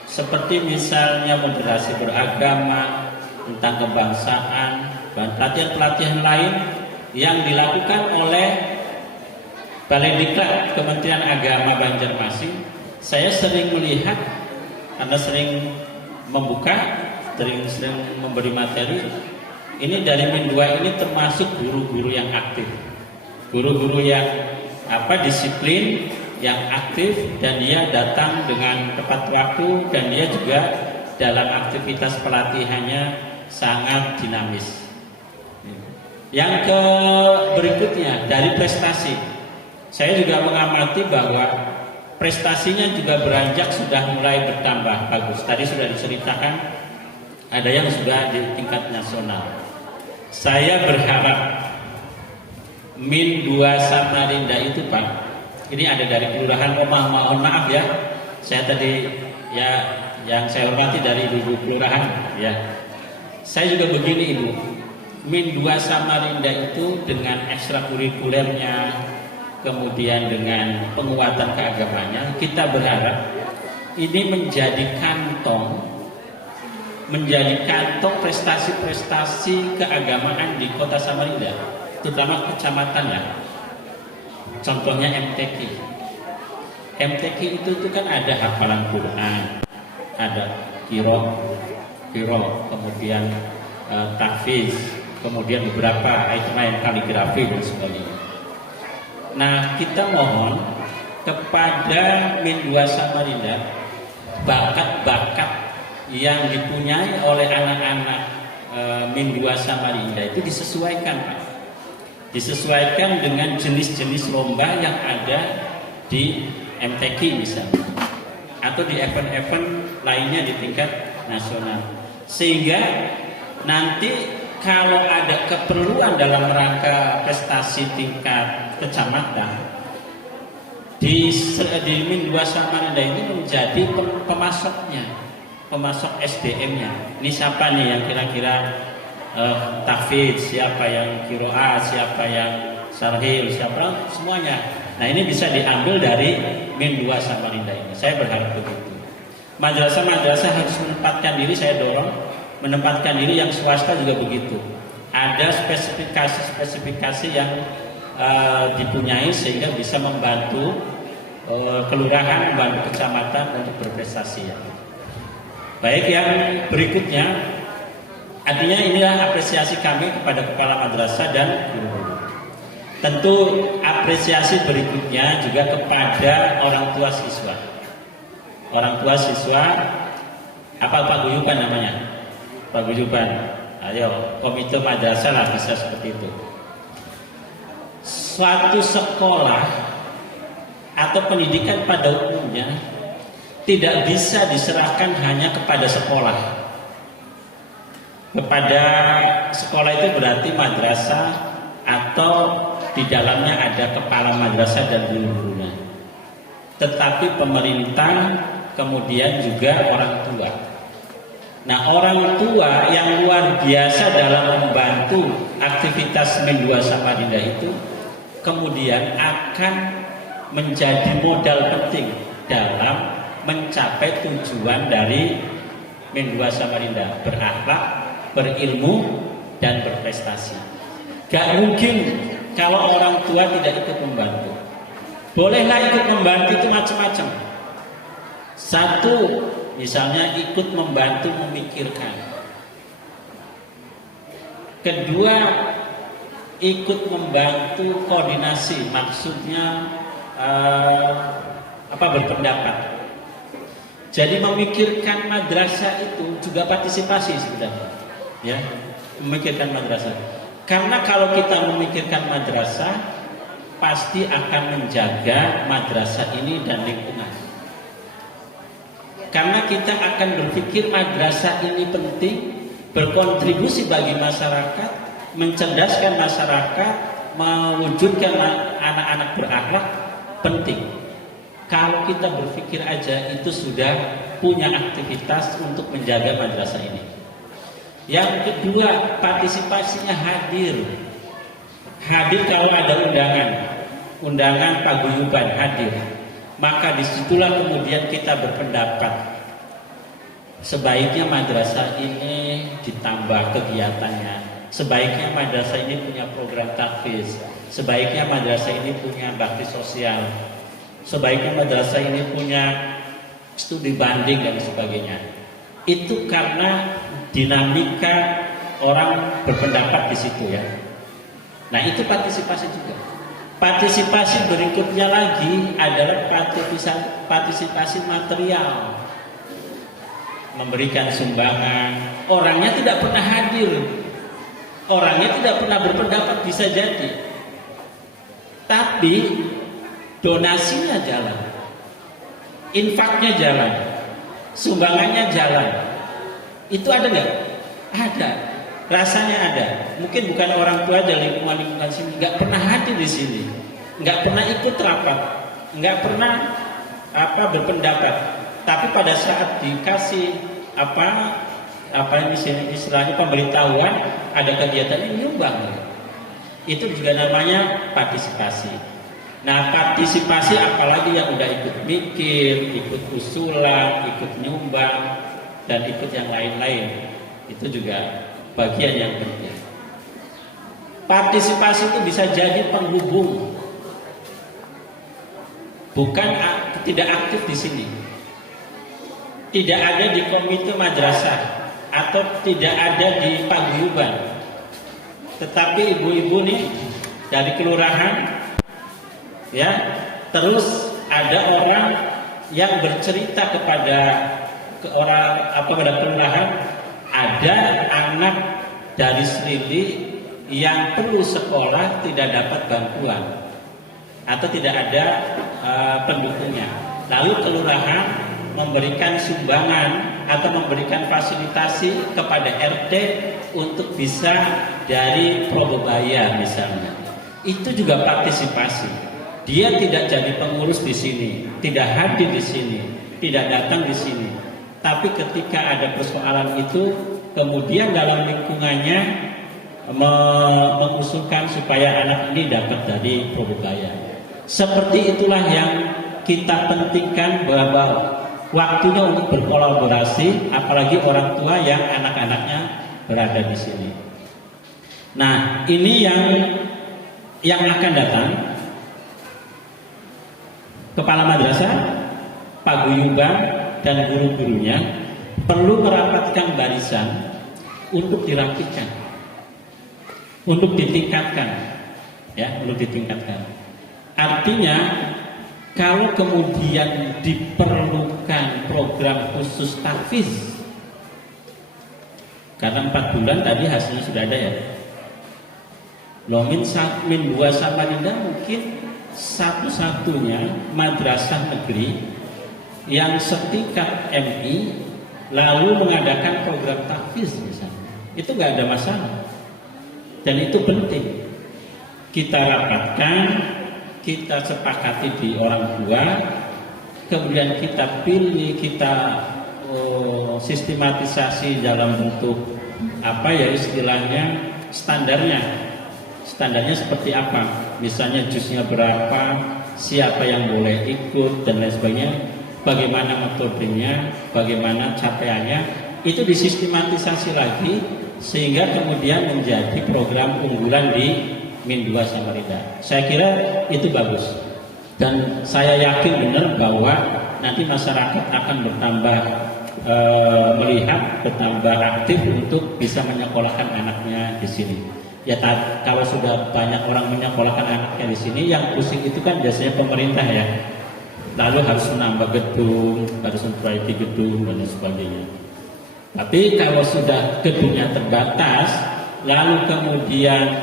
seperti misalnya moderasi beragama, tentang kebangsaan, dan pelatihan-pelatihan lain yang dilakukan oleh Balai Diklat Kementerian Agama Banjarmasin. Saya sering melihat, karena sering membuka, sering memberi materi. Ini dari Min 2 ini termasuk guru-guru yang aktif, guru-guru yang disiplin, yang aktif, dan dia datang dengan tepat waktu, dan dia juga dalam aktivitas pelatihannya sangat dinamis. Yang berikutnya dari prestasi, saya juga mengamati bahwa prestasinya juga beranjak sudah mulai bertambah bagus. Tadi sudah diceritakan ada yang sudah di tingkat nasional. Saya berharap Min 2 Samarinda itu Pak, ini ada dari Kelurahan Omah, mohon maaf ya, saya tadi ya yang saya hormati dari Ibu Kelurahan ya. Saya juga begini Ibu, Min 2 Samarinda itu dengan ekstrakurikulernya, kemudian dengan penguatan keagamannya, kita berharap ini menjadi kantong prestasi-prestasi keagamaan di Kota Samarinda, terutama kecamatannya. Contohnya MTQ. MTQ itu kan ada hafalan Quran, ada kiro, kemudian tahfiz, kemudian beberapa item kaligrafi dan sebagainya. Nah, kita mohon kepada Min 2 Samarinda, bakat-bakat yang dipunyai oleh anak-anak Min 2 Samarinda itu disesuaikan Pak. Disesuaikan dengan jenis-jenis lomba yang ada di MTQ misalnya, atau di event-event lainnya di tingkat nasional, sehingga nanti kalau ada keperluan dalam rangka prestasi tingkat kecamatan, di Min 2 Samarinda ini menjadi pemasoknya, pemasok SDM-nya. Ini siapa nih yang kira-kira tahfidz, siapa yang qiraat, siapa yang syarhil, siapa, semuanya. Nah, ini bisa diambil dari Min 2 Samarinda ini. Saya berharap begitu. Madrasah-madrasah harus menempatkan diri, saya dorong menempatkan diri, yang swasta juga begitu. Ada spesifikasi yang dipunyai sehingga bisa membantu kelurahan, membantu kecamatan untuk berprestasi ya. Baik, yang berikutnya, artinya inilah apresiasi kami kepada kepala madrasah dan guru-guru. Tentu apresiasi berikutnya juga kepada orang tua siswa. Orang tua siswa, apa Pak Guyuban namanya? Pak Guyuban, ayo komite madrasah lah, bisa seperti itu. Suatu sekolah atau pendidikan pada umumnya tidak bisa diserahkan hanya kepada sekolah. Kepada sekolah itu berarti madrasah atau di dalamnya ada kepala madrasah dan guru-gurunya. Tetapi pemerintah, kemudian juga orang tua. Nah, orang tua yang luar biasa dalam membantu aktivitas Min 2 Samarinda itu kemudian akan menjadi modal penting dalam mencapai tujuan dari Min 2 Samarinda, berakhlak, berilmu, dan berprestasi. Gak mungkin kalau orang tua tidak ikut membantu. Bolehlah ikut membantu itu macam-macam. Satu, misalnya ikut membantu memikirkan. Kedua, ikut membantu koordinasi, maksudnya berpendapat. Jadi memikirkan madrasah itu juga partisipasi sebenarnya, ya, memikirkan madrasah. Karena kalau kita memikirkan madrasah, pasti akan menjaga madrasah ini dan lingkungan. Karena kita akan berpikir madrasah ini penting, berkontribusi bagi masyarakat, mencerdaskan masyarakat, mewujudkan anak-anak berakhlak, penting. Kalau kita berpikir aja itu sudah punya aktivitas untuk menjaga madrasah ini. Yang kedua, partisipasinya hadir. Hadir kalau ada undangan paguyuban hadir. Maka disitulah kemudian kita berpendapat. Sebaiknya madrasah ini ditambah kegiatannya. Sebaiknya madrasah ini punya program tahfiz. Sebaiknya madrasah ini punya bakti sosial. Sebaiknya madrasah ini punya studi banding dan sebagainya. Itu karena dinamika orang berpendapat di situ, ya. Nah, itu partisipasi juga. Partisipasi berikutnya lagi adalah partisipasi material. Memberikan sumbangan. Orangnya tidak pernah hadir. Orangnya tidak pernah berpendapat, bisa jadi. Tapi donasinya jalan, infaknya jalan, sumbangannya jalan. Itu ada nggak? Ada, rasanya ada. Mungkin bukan orang tua aja, lingkungan sini nggak pernah hadir di sini, nggak pernah ikut rapat, nggak pernah berpendapat. Tapi pada saat dikasih istilahnya pemberitahuan ada kegiatan ini, nyumbang. Itu juga namanya partisipasi. Nah, partisipasi apalagi yang udah ikut mikir, ikut usulan, ikut nyumbang, dan ikut yang lain-lain, itu juga bagian yang penting. Partisipasi itu bisa jadi penghubung, bukan tidak aktif di sini, tidak ada di komite madrasah atau tidak ada di paguyuban, tetapi ibu-ibu nih dari kelurahan, ya, terus ada orang yang bercerita kepada kelurahan, ada anak dari Selili yang perlu sekolah tidak dapat bantuan atau tidak ada pendukungnya. Lalu kelurahan memberikan sumbangan atau memberikan fasilitasi kepada RT untuk bisa dari Probebaya misalnya. Itu juga partisipasi. Dia tidak jadi pengurus di sini, tidak hadir di sini, tidak datang di sini. Tapi ketika ada persoalan itu, kemudian dalam lingkungannya mengusulkan supaya anak ini dapat dari Probebaya. Seperti itulah yang kita pentingkan, bahwa waktunya untuk berkolaborasi, apalagi orang tua yang anak-anaknya berada di sini. Nah, ini yang akan datang. Kepala madrasah, paguyuban, dan guru-gurunya perlu merapatkan barisan untuk dirapikan, untuk ditingkatkan, ya, untuk ditingkatkan. Artinya, kalau kemudian diperlukan program khusus tahfiz, karena 4 bulan tadi hasilnya sudah ada, ya. Min Buah Samarinda mungkin satu-satunya madrasah negeri yang setingkat MI lalu mengadakan program tahfiz misalnya. Itu nggak ada masalah, dan itu penting. Kita rapatkan, kita sepakati di orang tua, kemudian kita pilih, kita sistematisasi dalam bentuk istilahnya standarnya seperti apa, misalnya jusnya berapa, siapa yang boleh ikut, dan lain sebagainya, bagaimana metodenya, bagaimana capaiannya, itu disistematisasi lagi sehingga kemudian menjadi program unggulan di Min 2 Samarinda. Saya kira itu bagus, dan saya yakin benar bahwa nanti masyarakat akan bertambah melihat bertambah aktif untuk bisa menyekolahkan anaknya di sini. Ya kalau sudah banyak orang menyekolahkan anaknya di sini, yang pusing itu kan biasanya pemerintah ya. Lalu harus menambah gedung, harus memperbaiki gedung dan sebagainya. Tapi kalau sudah gedungnya terbatas, lalu kemudian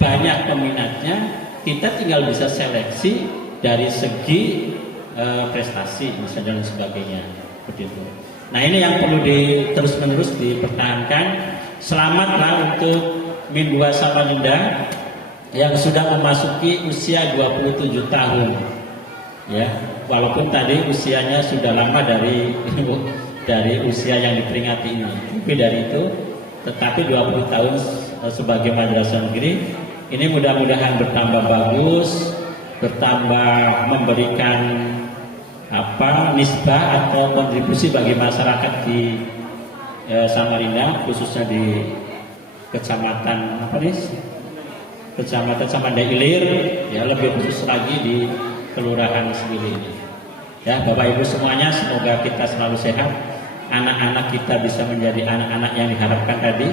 banyak peminatnya, kita tinggal bisa seleksi dari segi prestasi misalnya dan sebagainya. Begitu. Nah ini yang perlu terus-menerus dipertahankan. Selamatlah untuk Min 2 Samarinda yang sudah memasuki usia 27 tahun. Ya, walaupun tadi usianya sudah lama dari usia yang diperingati ini. Lebih dari itu, tetapi 20 tahun sebagai madrasah negeri ini mudah-mudahan bertambah bagus, bertambah memberikan nisbah atau kontribusi bagi masyarakat di Samarinda, khususnya di kecamatan Kecamatan Samanda Ilir, ya lebih khusus lagi di Kelurahan Semili ini. Ya, Bapak Ibu semuanya, semoga kita selalu sehat, anak-anak kita bisa menjadi anak-anak yang diharapkan tadi,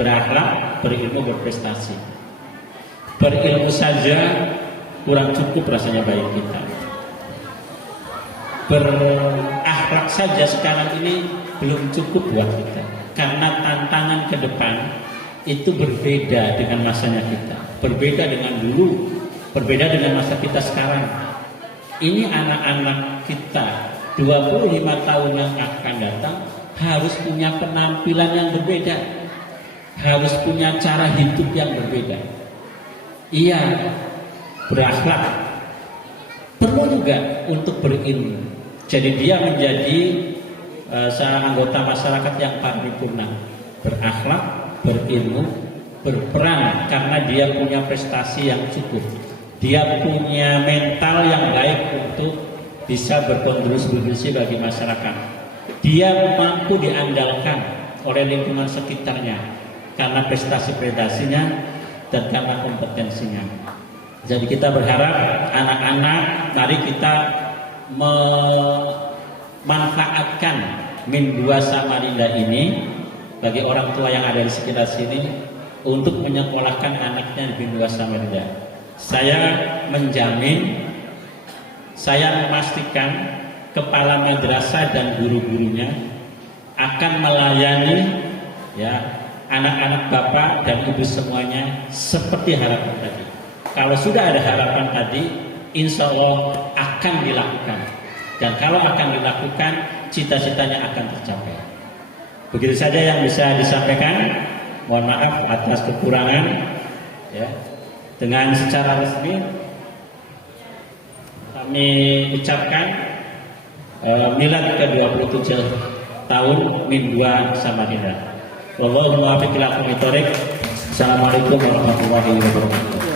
berakhlak, berilmu, berprestasi. Berilmu saja kurang cukup rasanya bagi kita. Berakhlak saja sekarang ini belum cukup buat kita, karena tantangan ke depan itu berbeda dengan masanya kita, berbeda dengan dulu, berbeda dengan masa kita sekarang. Ini anak-anak kita 25 tahun yang akan datang harus punya penampilan yang berbeda, harus punya cara hidup yang berbeda. Iya, berakhlak, perlu juga untuk berilmu. Jadi dia menjadi seorang anggota masyarakat yang paripurna, berakhlak, berilmu, berperan karena dia punya prestasi yang cukup. Dia punya mental yang baik untuk bisa berkontribusi bagi masyarakat. Dia mampu diandalkan oleh lingkungan sekitarnya karena prestasi-prestasinya dan karena kompetensinya. Jadi kita berharap anak-anak, mari kita memanfaatkan Min 2 Samarinda ini bagi orang tua yang ada di sekitar sini untuk menyekolahkan anaknya di Min 2 Samarinda. Saya menjamin, saya memastikan kepala madrasah dan guru-gurunya akan melayani ya anak-anak bapak dan ibu semuanya seperti harapan tadi. Kalau sudah ada harapan tadi, insya Allah akan dilakukan. Dan kalau akan dilakukan, cita-citanya akan tercapai. Begitu saja yang bisa disampaikan. Mohon maaf atas kekurangan. Ya. Dengan secara resmi kami ucapkan milad ke-27 tahun Min 2 Samarinda. Wallahu muwaffiq ila aqwamit thoriq. Assalamualaikum warahmatullahi wabarakatuh.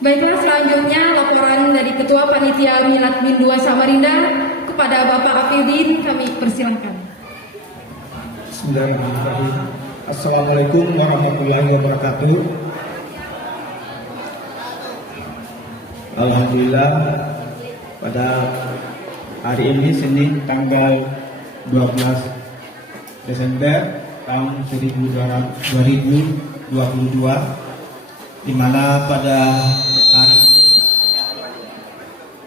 Baiklah, selanjutnya laporan dari Ketua Panitia Milad Min 2 Samarinda kepada Bapak Afidin, kami persilahkan. Bismillahirrahmanirrahim. Assalamualaikum warahmatullahi wabarakatuh. Alhamdulillah, pada hari ini Senin tanggal 12 Desember tahun 2022, di mana pada hari ini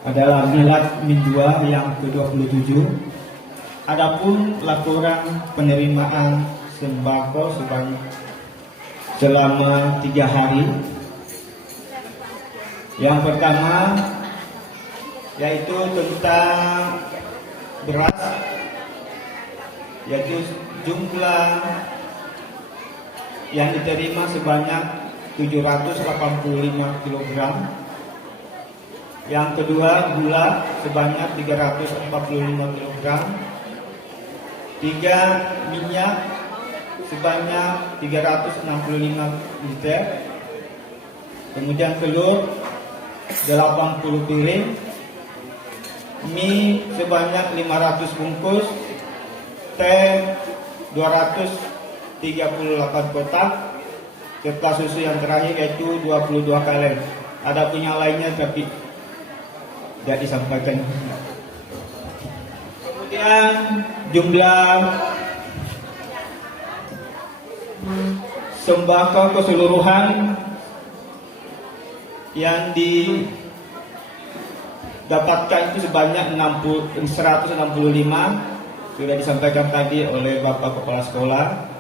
adalah milad Min 2 yang ke-27. Adapun laporan penerimaan sembako selama 3 hari Yang pertama yaitu tentang beras, yaitu jumlah yang diterima sebanyak 785 kg. Yang kedua, gula sebanyak 345 kg. 3, minyak sebanyak 365 liter. Kemudian telur 80 piring. Mie sebanyak 500 bungkus. Teh 238 kotak. Serta susu yang terakhir yaitu 22 kaleng. Ada punya lainnya tapi tidak disampaikan. Kemudian jumlah sembako keseluruhan yang didapatkan itu sebanyak 165, sudah disampaikan tadi oleh Bapak Kepala Sekolah.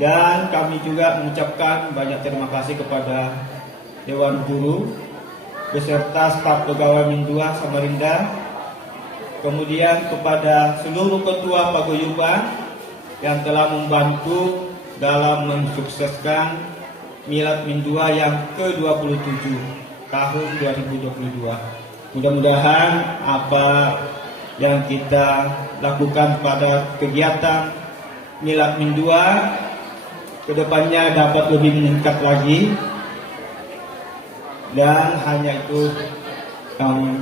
Dan kami juga mengucapkan banyak terima kasih kepada Dewan Guru beserta staf pegawai Min 2 Samarinda, kemudian kepada seluruh ketua paguyuban yang telah membantu dalam mensukseskan Milad Min 2 yang ke-27 tahun 2022. Mudah-mudahan apa yang kita lakukan pada kegiatan Milad Min 2 kedepannya dapat lebih meningkat lagi. Dan hanya itu yang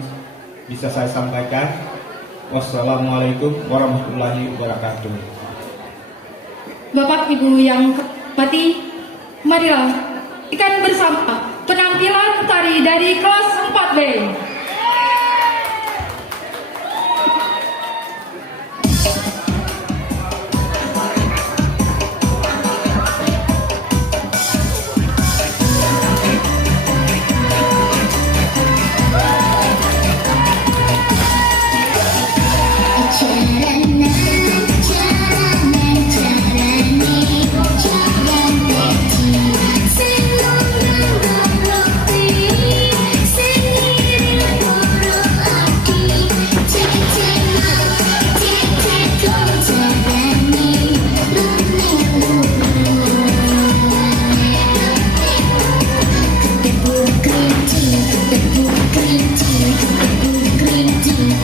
bisa saya sampaikan. Wassalamualaikum warahmatullahi wabarakatuh. Bapak Ibu yang hormati, marilah ikan bersama penampilan tari dari kelas 4B. Green tea.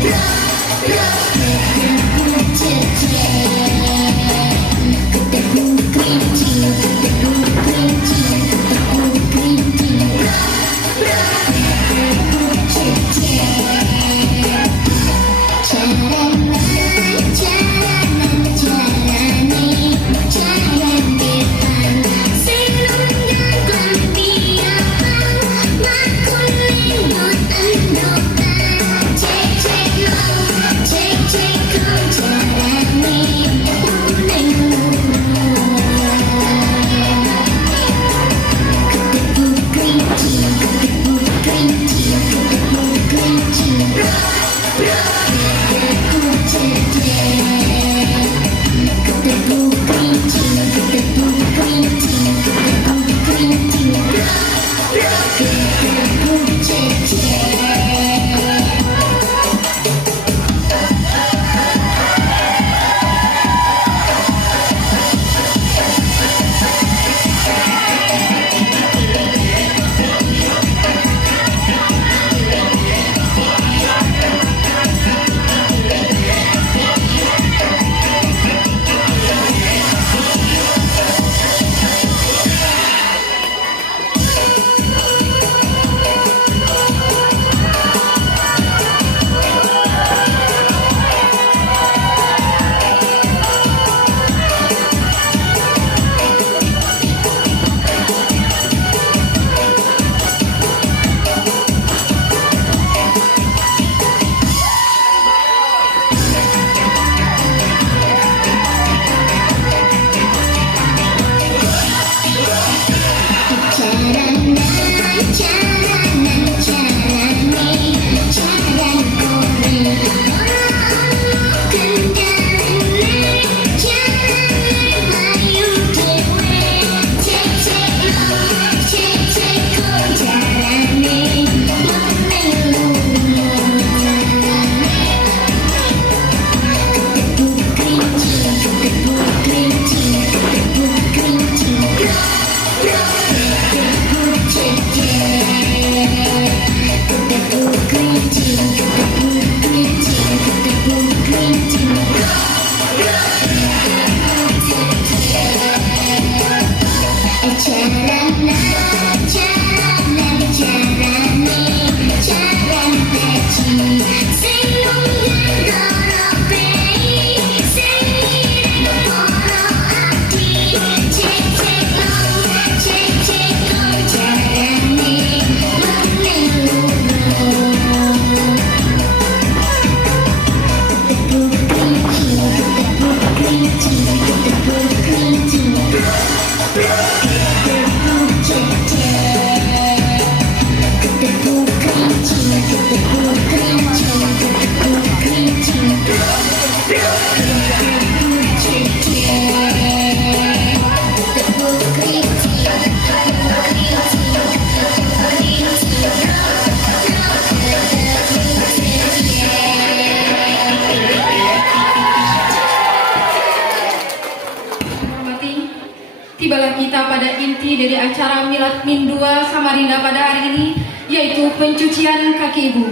Tibalah kita pada inti dari acara Milad Min 2 Samarinda pada hari ini, yaitu pencucian kaki ibu.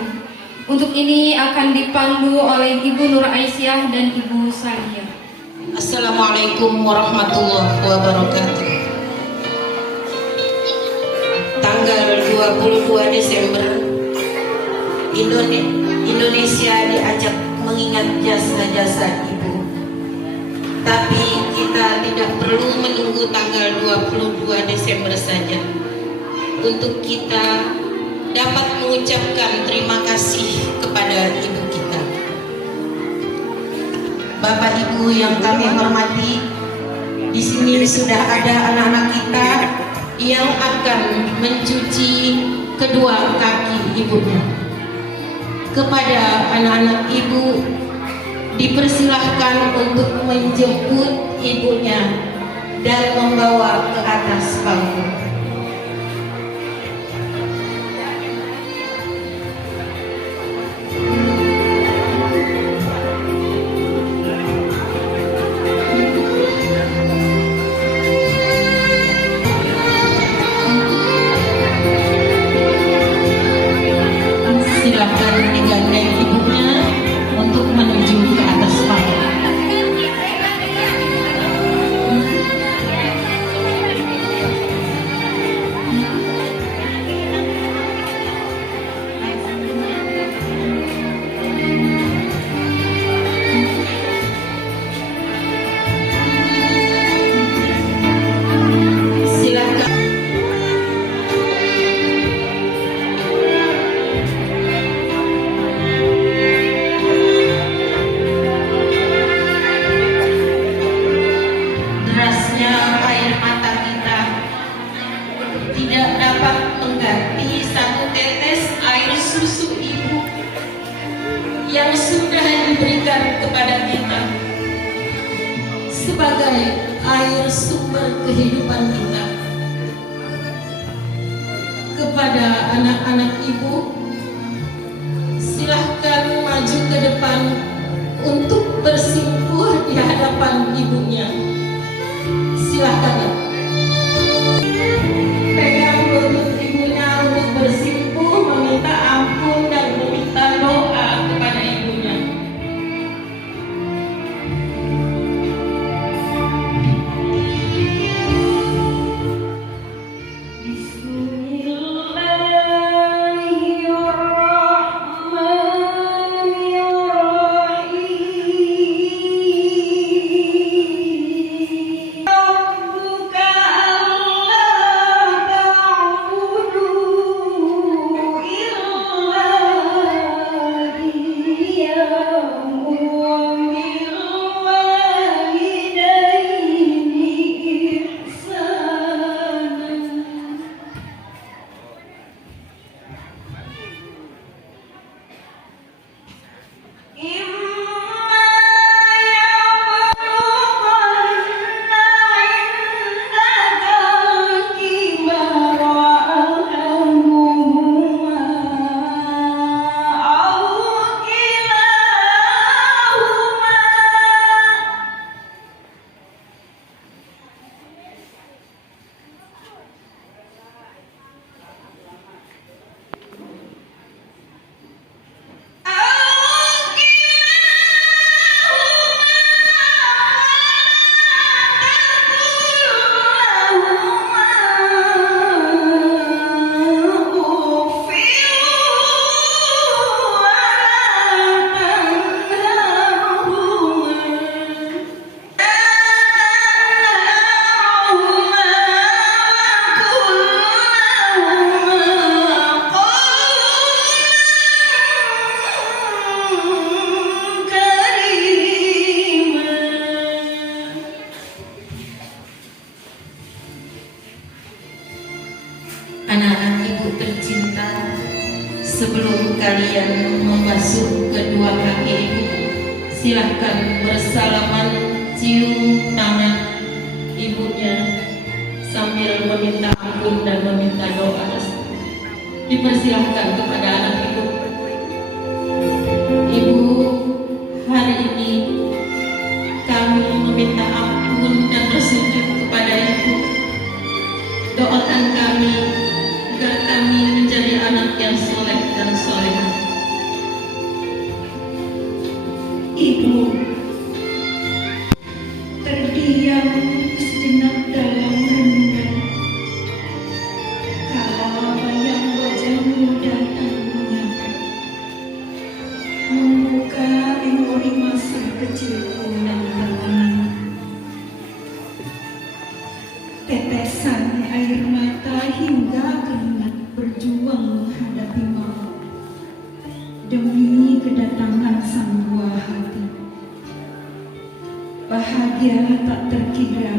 Untuk ini akan dipandu oleh Ibu Nur Aisyah dan Ibu Salihah. Assalamualaikum warahmatullahi wabarakatuh. Tanggal 22 Desember, Indonesia diajak mengingat jasa-jasa ibu. Tapi kita tidak perlu menunggu tanggal 22 Desember saja untuk kita dapat mengucapkan terima kasih kepada ibu kita. Bapak Ibu yang kami hormati, di sini sudah ada anak-anak kita yang akan mencuci kedua kaki ibunya. Kepada anak-anak ibu, dipersilahkan untuk menjemput ibunya dan membawa ke atas panggung. Silakan digandeng ibunya untuk menuju ke atas panggung. Silakan. Derasnya air mata kita tidak dapat mengganti satu tetes air susu ibu yang sudah diberikan kepada kita sebagai air sumber kehidupan kita. Kepada anak-anak ibu, silahkan maju ke depan untuk bersimpuh di hadapan ibunya. Silakan. Pegang lutut ibunya untuk bersimpuh, meminta ampun dan meminta doa kepada ibunya. Bismillahirrahmanirrahim. Sebelum kalian membasuh kedua kaki ibu, silahkan bersalaman, cium tangan ibunya sambil meminta ampun dan meminta doa. Dipersilahkan kepada anak ibu. Ibu, hari ini kami meminta ampun dan bersujud kepada ibu. Doakan kami agar kami menjadi anak yang soleh dan solehah. Ibu terdiam sejenak dalam renungan. Kala bayang wajahmu datang menyapa, membuka memori masa kecilku yang terkenang. Tetesan air mata hingga keringat berjuang menghadapi maut demi kedatangan sang buah hati. Bahagia tak terkira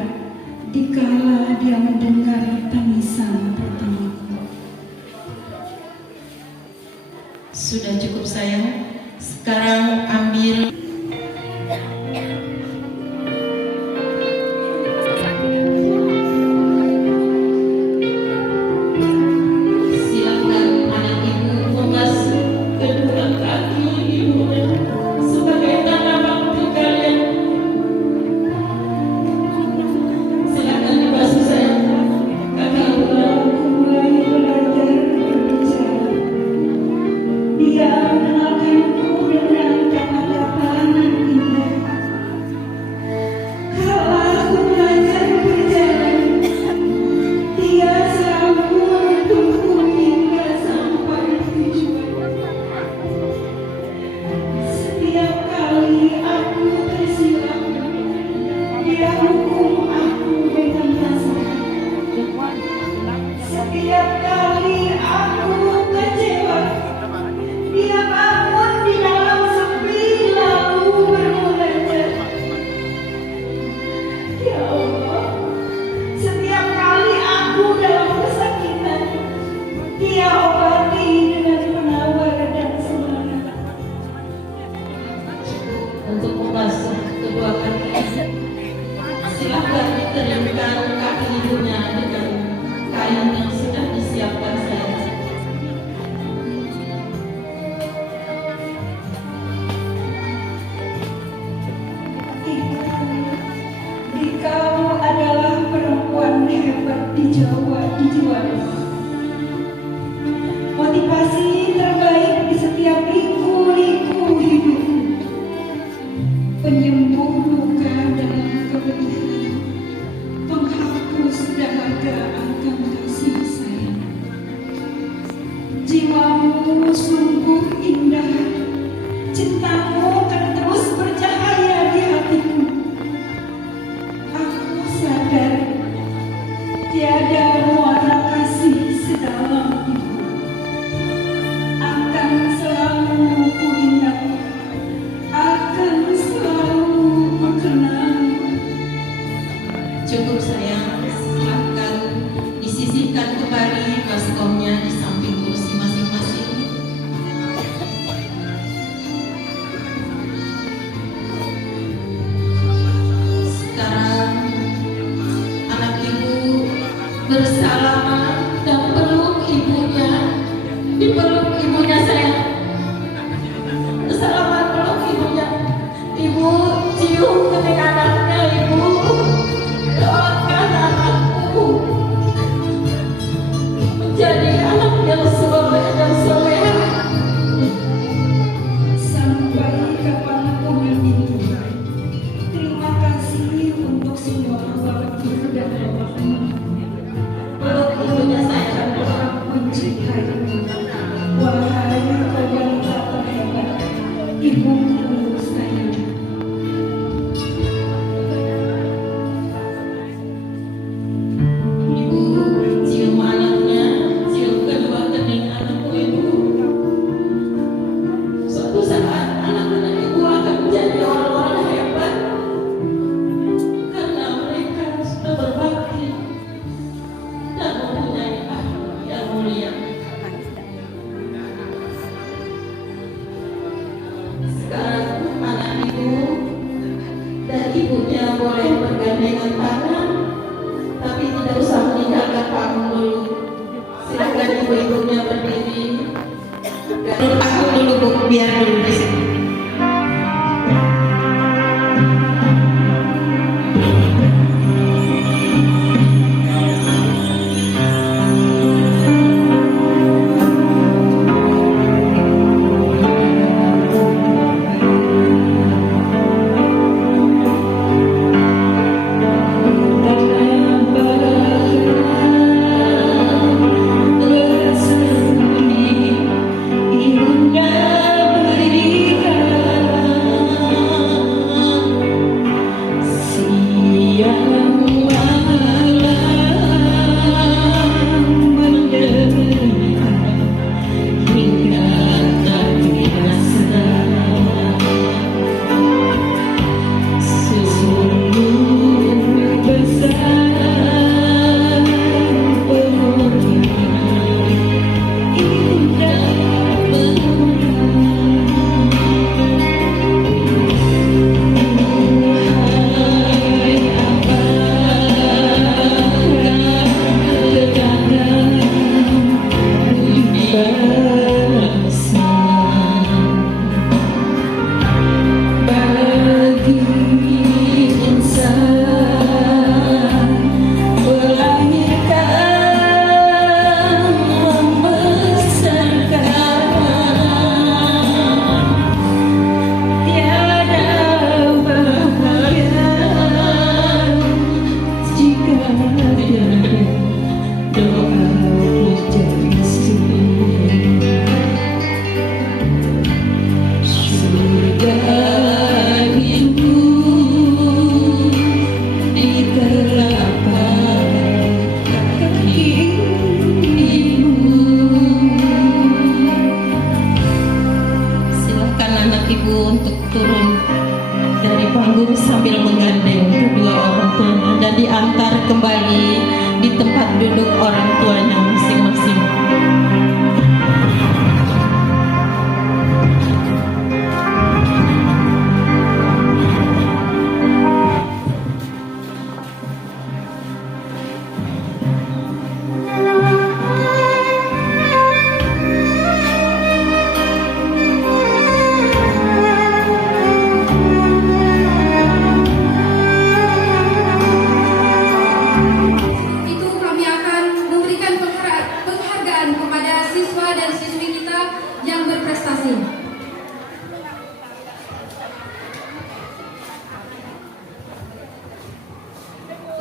dikala dia mendengar tangisan pertamaku. Sudah cukup sayang. Sekarang ambil setiap kali aku kecewa, dia bangun di dalam sepi lalu bermunajat. Ya Allah, setiap kali aku dalam kesakitan, dia obati dengan penawar dan semangat. untuk membasuh kedua kaki. Silakan dikeringkan kaki ibunya dengan kain yang sudah disiapkan saya. Engkau adalah perempuan hebat di jiwa. Motivasi terbaik di setiap liku-liku hidup. Penyembuh luka dalam kepedihan, penghapus dahaga akan kasih sayang. Jiwamu sungguh indah, cintamu akan terus bercahaya di hatiku. Aku sadar tiada muara kasih sedalam itu. Akan selalu ku ingat, akan selalu ku kenang. Cukup sayang, silakan disisihkan kembali baskomnya di samping kursi masing-masing. Sekarang anak ibu bersalaman dan peluk ibunya, dipeluk ibunya sayang. Bersalaman peluk ibunya, ibu cium kening anaknya ibu. Doakan anakku menjadi anak yang soleh dan soleha. Sampai kapanpun itu, terima kasih untuk semua waktu dan waktu. Peluk ibunya sayang. Aku mencintaimu, wahai kau wanita terhebat, ibuku sayang. Ibu cium anaknya, cium kedua kening anakku ibu. Suatu saat anak-anak ibu akan menjadi orang-orang hebat karena mereka sudah berbakti dan mempunyai akhlak yang mulia. boleh bergandengan tangan, tapi tidak usah meninggalkan panggung dulu. Silakan ibu-ibunya berdiri. Turun panggung dulu Bu, biar dulu di sini.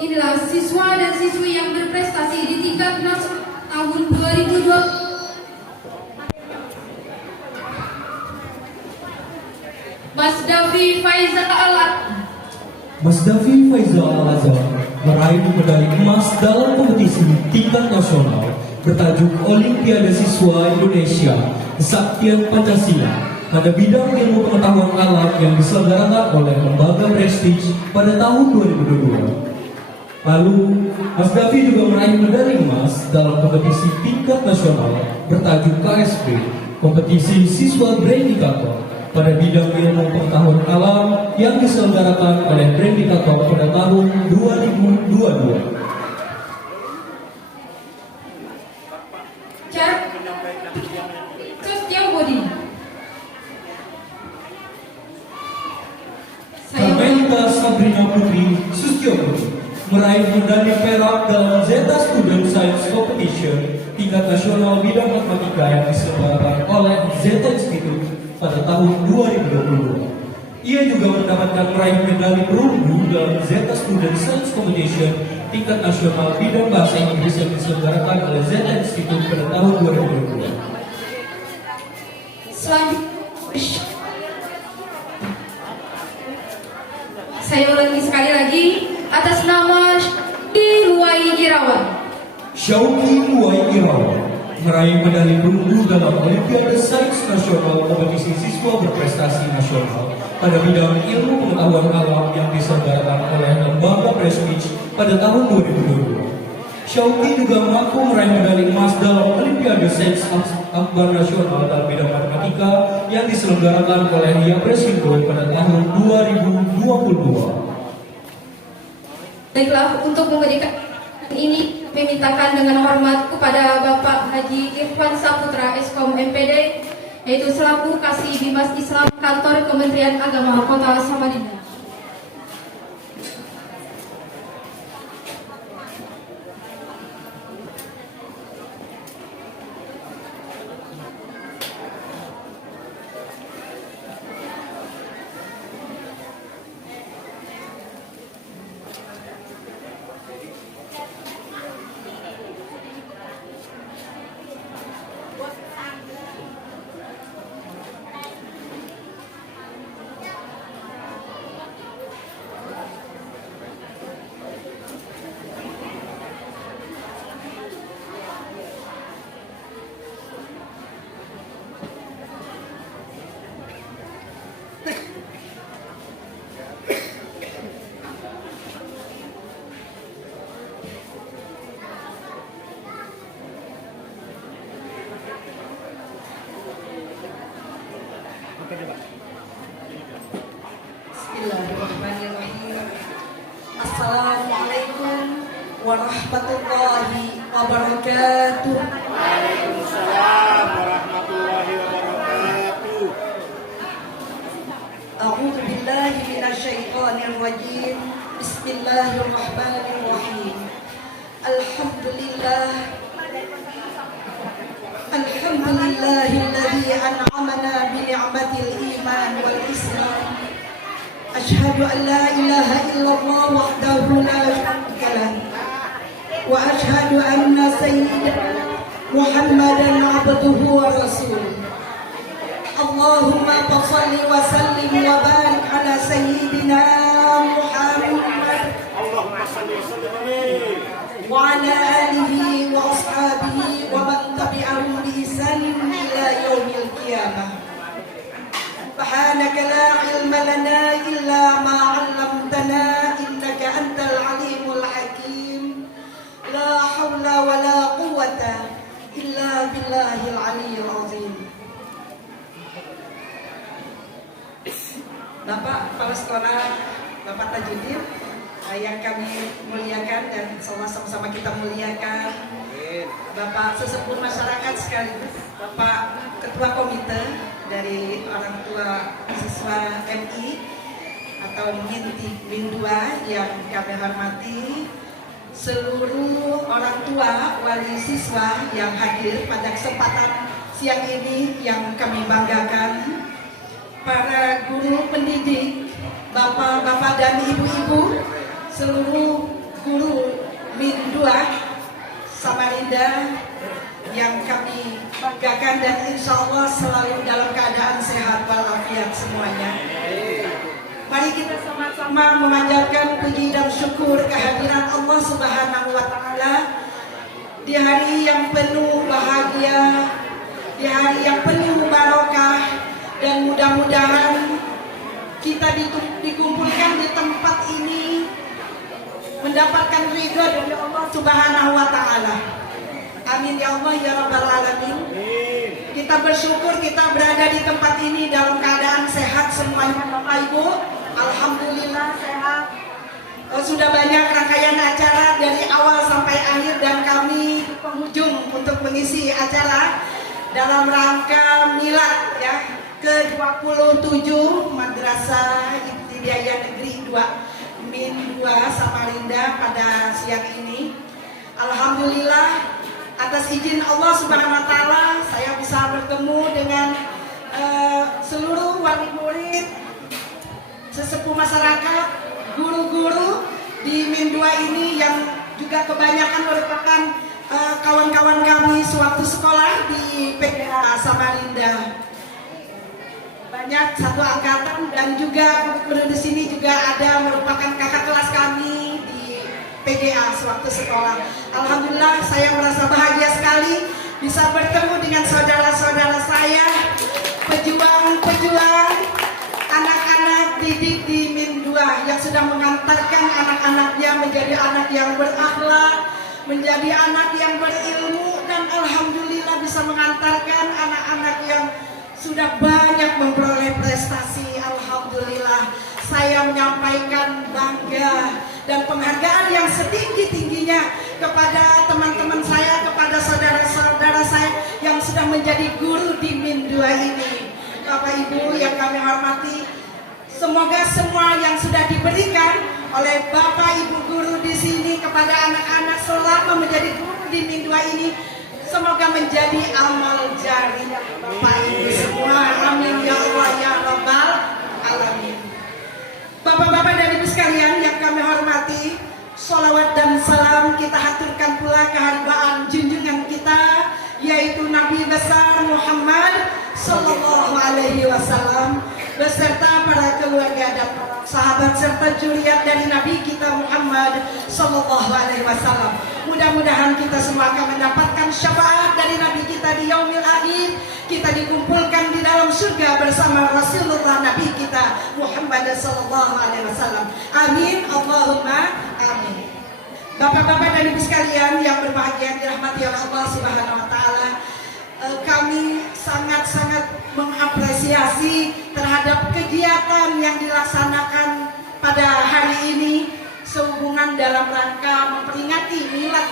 Inilah siswa dan siswi yang berprestasi di tingkat nasional tahun 2020. Mas Davi Faizal Al-Azhar meraih medali emas dalam kompetisi tingkat nasional bertajuk Olimpiade Siswa Indonesia Kesaktian Pancasila pada bidang ilmu pengetahuan alam yang diselenggarakan oleh lembaga prestige pada tahun 2022. Lalu, Mas Davi juga meraih medali emas dalam kompetisi tingkat nasional bertajuk KSP, kompetisi siswa Brandikator pada bidang ilmu pengetahuan alam yang diselenggarakan oleh Brandikator pada tahun 2022. Karmelita Sabrina Putri Sustioputri meraih medali perak dalam Zeta Student Science Competition tingkat nasional bidang matematika yang diselenggarakan oleh Zeta Institute pada tahun 2022. Ia juga mendapatkan meraih medali perunggu dalam Zeta Student Science Competition tingkat nasional bidang bahasa Inggris yang diselenggarakan oleh Zeta Institute pada tahun 2022. Selanjutnya, saya ulangi sekali lagi atas nama Syauki Luai Irawan. Syauki Luai Irawan meraih medali perunggu dalam Olimpiade Sains Nasional kompetisi siswa berprestasi nasional pada bidang ilmu pengetahuan alam yang diselenggarakan oleh lembaga prestige pada tahun 2022. Syauki juga mampu meraih medali emas dalam Olimpiade Sains Akbar Nasional dalam bidang matematika yang diselenggarakan oleh Yapres Hindoi pada tahun 2022. Baiklah, untuk memberikan ini memintakan dengan hormat kepada Bapak Haji Irfan Saputra Eskom MPD, yaitu selaku Kasih Bimas Islam Kantor Kementerian Agama Kota Samarinda. Bismillahirrahmanirrahim. Assalamualaikum warahmatullahi wabarakatuh. Waalaikumsalam warahmatullahi wabarakatuh. A'udzu billahi minasyaitonir rajim. Bismillahirrahmanirrahim. Alhamdulillahilladzi an'amana bi ni'matil iman wal islam. Asyhadu an la ilaha illallah wahdahu la syarika lah. Wa asyhadu anna sayyidana Muhammadan abduhu wa rasuluh. Allahumma shalli wa sallim wa barik ala sayyidina Muhammad. Allahumma shalli wa sallim alaihi. وعلى آله وأصحابه ومن تبعهم بإحسان إلى يوم القيامة. سبحانك لا علم لنا إلا ما علمتنا إنك أنت العليم الحكيم. لا حول ولا قوة إلا بالله العلي العظيم. Bapak Kepala Sekolah, Bapak Tajudin, yang kami muliakan dan sama-sama kita muliakan, Bapak sesepuh masyarakat sekaligus Bapak Ketua Komite dari orang tua siswa MI atau MIN 2 yang kami hormati, seluruh orang tua wali siswa yang hadir pada kesempatan siang ini yang kami banggakan, para guru pendidik, bapak-bapak dan ibu-ibu, seluruh guru MIN 2 Samarinda yang kami banggakan dan insya Allah selalu dalam keadaan sehat walafiat semuanya. Mari kita sama-sama memanjatkan puji dan syukur kehadiran Allah Subhanahu wa Ta'ala di hari yang penuh bahagia, di hari yang penuh barokah, dan mudah-mudahan kita dikumpulkan di tempat ini mendapatkan ridho dari Allah Subhanahu wa Ta'ala. Amin ya Allah ya Rabbal Alamin. Kita bersyukur kita berada di tempat ini dalam keadaan sehat semuanya Bapak Ibu. Alhamdulillah sehat. Sudah banyak rangkaian acara dari awal sampai akhir dan kami di penghujung untuk mengisi acara dalam rangka milad ya ke-27 Madrasah Ibtidaiyah Negeri 2 MIN 2 Samarinda pada siang ini. Alhamdulillah atas izin Allah Subhanahu wa Ta'ala saya bisa bertemu dengan seluruh wali murid, sesepuh masyarakat, guru-guru di MIN 2 ini yang juga kebanyakan merupakan kawan-kawan kami sewaktu sekolah di PGA Samarinda. Banyak satu angkatan dan juga guru di sini juga ada merupakan kakak kelas kami di PGA sewaktu sekolah. Alhamdulillah saya merasa bahagia sekali bisa bertemu dengan saudara-saudara saya, pejuang-pejuang anak-anak didik di MIN 2 yang sudah mengantarkan anak-anaknya menjadi anak yang berakhlak, menjadi anak yang berilmu, dan alhamdulillah bisa mengantarkan anak-anak yang sudah banyak memperoleh prestasi. Alhamdulillah saya menyampaikan bangga dan penghargaan yang setinggi-tingginya kepada teman-teman saya, kepada saudara-saudara saya yang sudah menjadi guru di Min 2 ini. Bapak Ibu yang kami hormati, semoga semua yang sudah diberikan oleh Bapak Ibu guru di sini kepada anak-anak selama menjadi guru di Min 2 ini, semoga menjadi amal jariah Bapak Ibu semua. Amin ya Allah ya Rabbal Alamin. Bapak-bapak dan Ibu sekalian yang kami hormati, sholawat dan salam kita haturkan pula kehadiran junjungan kita, yaitu Nabi besar Muhammad Sallallahu Alaihi Wasallam beserta para keluarga dan sahabat serta juriat dari Nabi kita Muhammad Sallallahu Alaihi Wasallam. Mudah-mudahan kita semua akan mendapatkan syafaat dari Nabi kita di yaumil akhir. Kita dikumpulkan di dalam surga bersama Rasulullah Nabi kita Muhammad Sallallahu Alaihi Wasallam. Amin, Allahumma amin. Bapak-bapak dan Ibu sekalian yang berbahagia dirahmati oleh Allah Subhanahu Wa Taala, kami sangat-sangat mengapresiasi terhadap kegiatan yang dilaksanakan pada hari ini sehubungan dalam rangka memperingati milad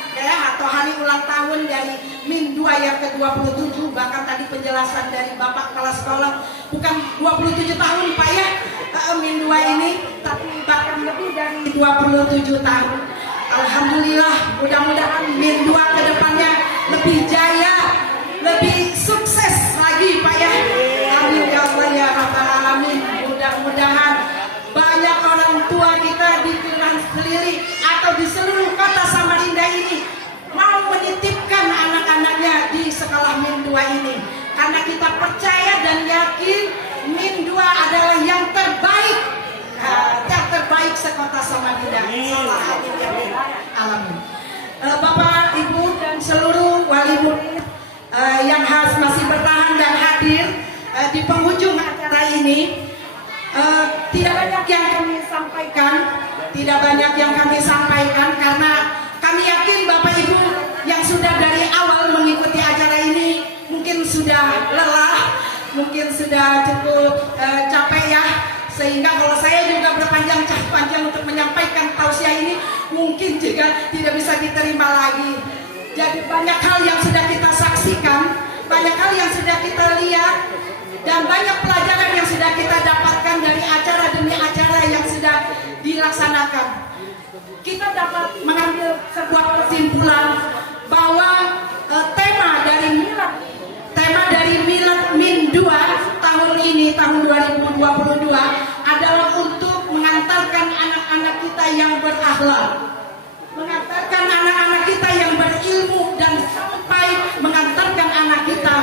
atau hari ulang tahun dari Min 2 yang ke-27. Bahkan tadi penjelasan dari Bapak Kepala Sekolah, bukan 27 tahun Pak ya Min 2 ini, tapi bahkan lebih dari 27 tahun. Alhamdulillah, mudah-mudahan Min 2 ke depannya lebih jaya, lebih sukses lagi Pak ya. Amin ya Allah ya Rabbal Alamin. Mudah-mudahan banyak orang tua kita di Kelurahan Seliri atau di seluruh kota Samarinda ini mau menitipkan anak-anaknya di sekolah Min 2 ini, karena kita percaya dan yakin Min 2 adalah yang terbaik, sekota Samarinda. Amin. Bapak, Ibu dan seluruh wali murid yang masih bertahan dan hadir di penghujung acara ini, tidak banyak yang kami sampaikan, karena kami yakin Bapak Ibu yang sudah dari awal mengikuti acara ini mungkin sudah lelah, mungkin sudah cukup capek ya, sehingga kalau saya juga berpanjang untuk menyampaikan tausiah ini mungkin juga tidak bisa diterima lagi. Jadi banyak hal yang sudah kita saksikan, banyak hal yang sudah kita lihat, dan banyak pelajaran yang sudah kita dapatkan dari acara demi acara yang sudah dilaksanakan. Kita dapat mengambil sebuah kesimpulan bahwa tema dari milad Min 2 tahun ini, tahun 2022 adalah untuk mengantarkan anak-anak kita yang berakhlak, mengantarkan anak-anak kita yang berilmu, dan sampai mengantarkan anak kita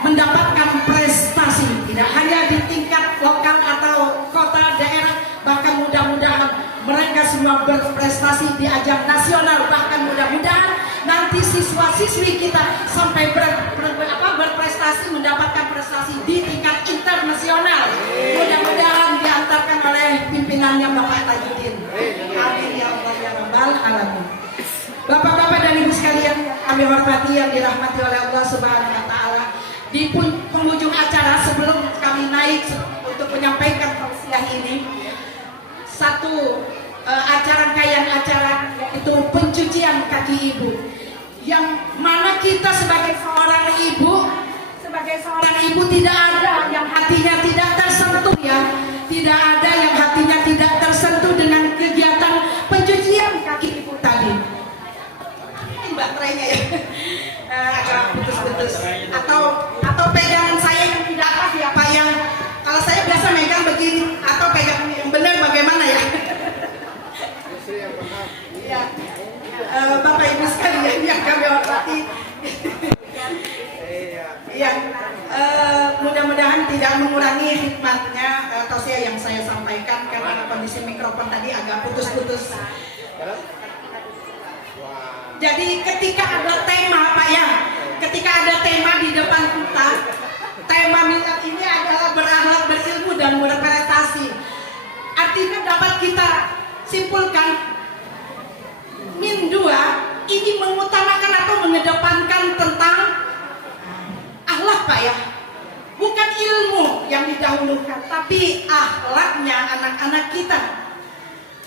mendapatkan prestasi, tidak hanya di tingkat lokal atau kota daerah, bahkan mudah-mudahan mereka semua berprestasi di ajang nasional, bahkan mudah-mudahan nanti siswa-siswi kita sampai berprestasi, mendapatkan prestasi di tingkat internasional. Mudah-mudahan diantarkan oleh pimpinannya Bapak Tajuddin. Amin ya Allah ya Rabbal Alamin. Bapak-bapak dan Ibu sekalian kami hormati yang dirahmati oleh Allah Subhanahu Wa Taala, di penghujung acara sebelum kami naik untuk menyampaikan tausiah ini, satu rangkaian acara yaitu pencucian kaki ibu, yang mana kita sebagai seorang ibu tidak ada yang hatinya tidak tersentuh ya, tidak ada yang hatinya tidak tersentuh dengan kegiatan pencucian kaki ibu tadi. Baterainya ya agak putus-putus, atau pegangan saya yang tidak pas ya Pak ya. Kalau saya biasa megang begini, atau pegangan yang benar bagaimana ya? Ya, Bapak Ibu sekalian yang kami hormati, yang mudah-mudahan tidak mengurangi hikmatnya tausiah yang saya sampaikan, karena kondisi mikrofon tadi agak putus-putus. Jadi ketika ada tema Pak ya, ketika ada tema di depan kita, tema milad ini adalah berakhlak, berilmu, dan berprestasi. Artinya dapat kita simpulkan Min 2 ini mengutamakan atau mengedepankan tentang akhlak Pak ya. Bukan ilmu yang didahulukan, tapi akhlaknya anak-anak kita.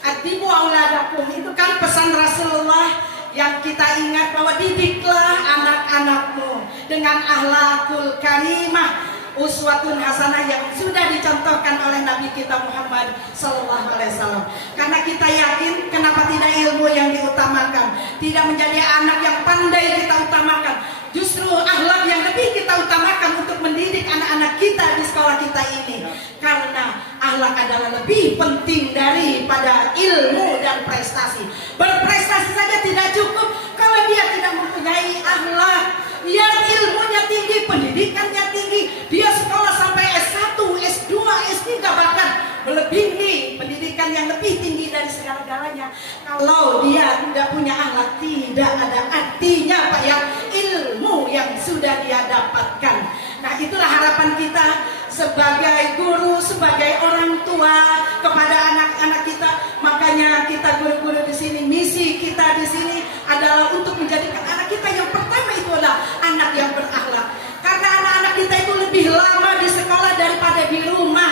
Adibu auladakum, itu kan pesan Rasulullah yang kita ingat bahwa didiklah anak-anakmu dengan akhlakul karimah, uswatun hasanah yang sudah dicontohkan oleh Nabi kita Muhammad Sallallahu Alaihi Wasallam. Karena kita yakin, kenapa tidak ilmu yang diutamakan, tidak menjadi anak yang pandai kita utamakan, justru akhlak yang lebih kita utamakan untuk mendidik anak-anak kita di sekolah kita ini. Karena akhlak adalah lebih penting daripada ilmu dan prestasi. Berprestasi saja tidak cukup kalau dia tidak mempunyai akhlak. Dia ilmunya tinggi, pendidikannya tinggi, dia sekolah sampai S1, S2, S3, bahkan melebihi pendidikan yang lebih tinggi dari segala-galanya. Kalau dia tidak punya akhlak, tidak ada artinya Pak ya ilmu yang sudah dia dapatkan. Nah, itulah harapan kita sebagai guru, sebagai orang tua kepada anak-anak kita. Makanya kita guru-guru di sini, misi kita di sini adalah untuk menjadikan anak kita yang pertama itu adalah anak yang berakhlak. Karena anak-anak kita itu lebih lama di sekolah daripada di rumah.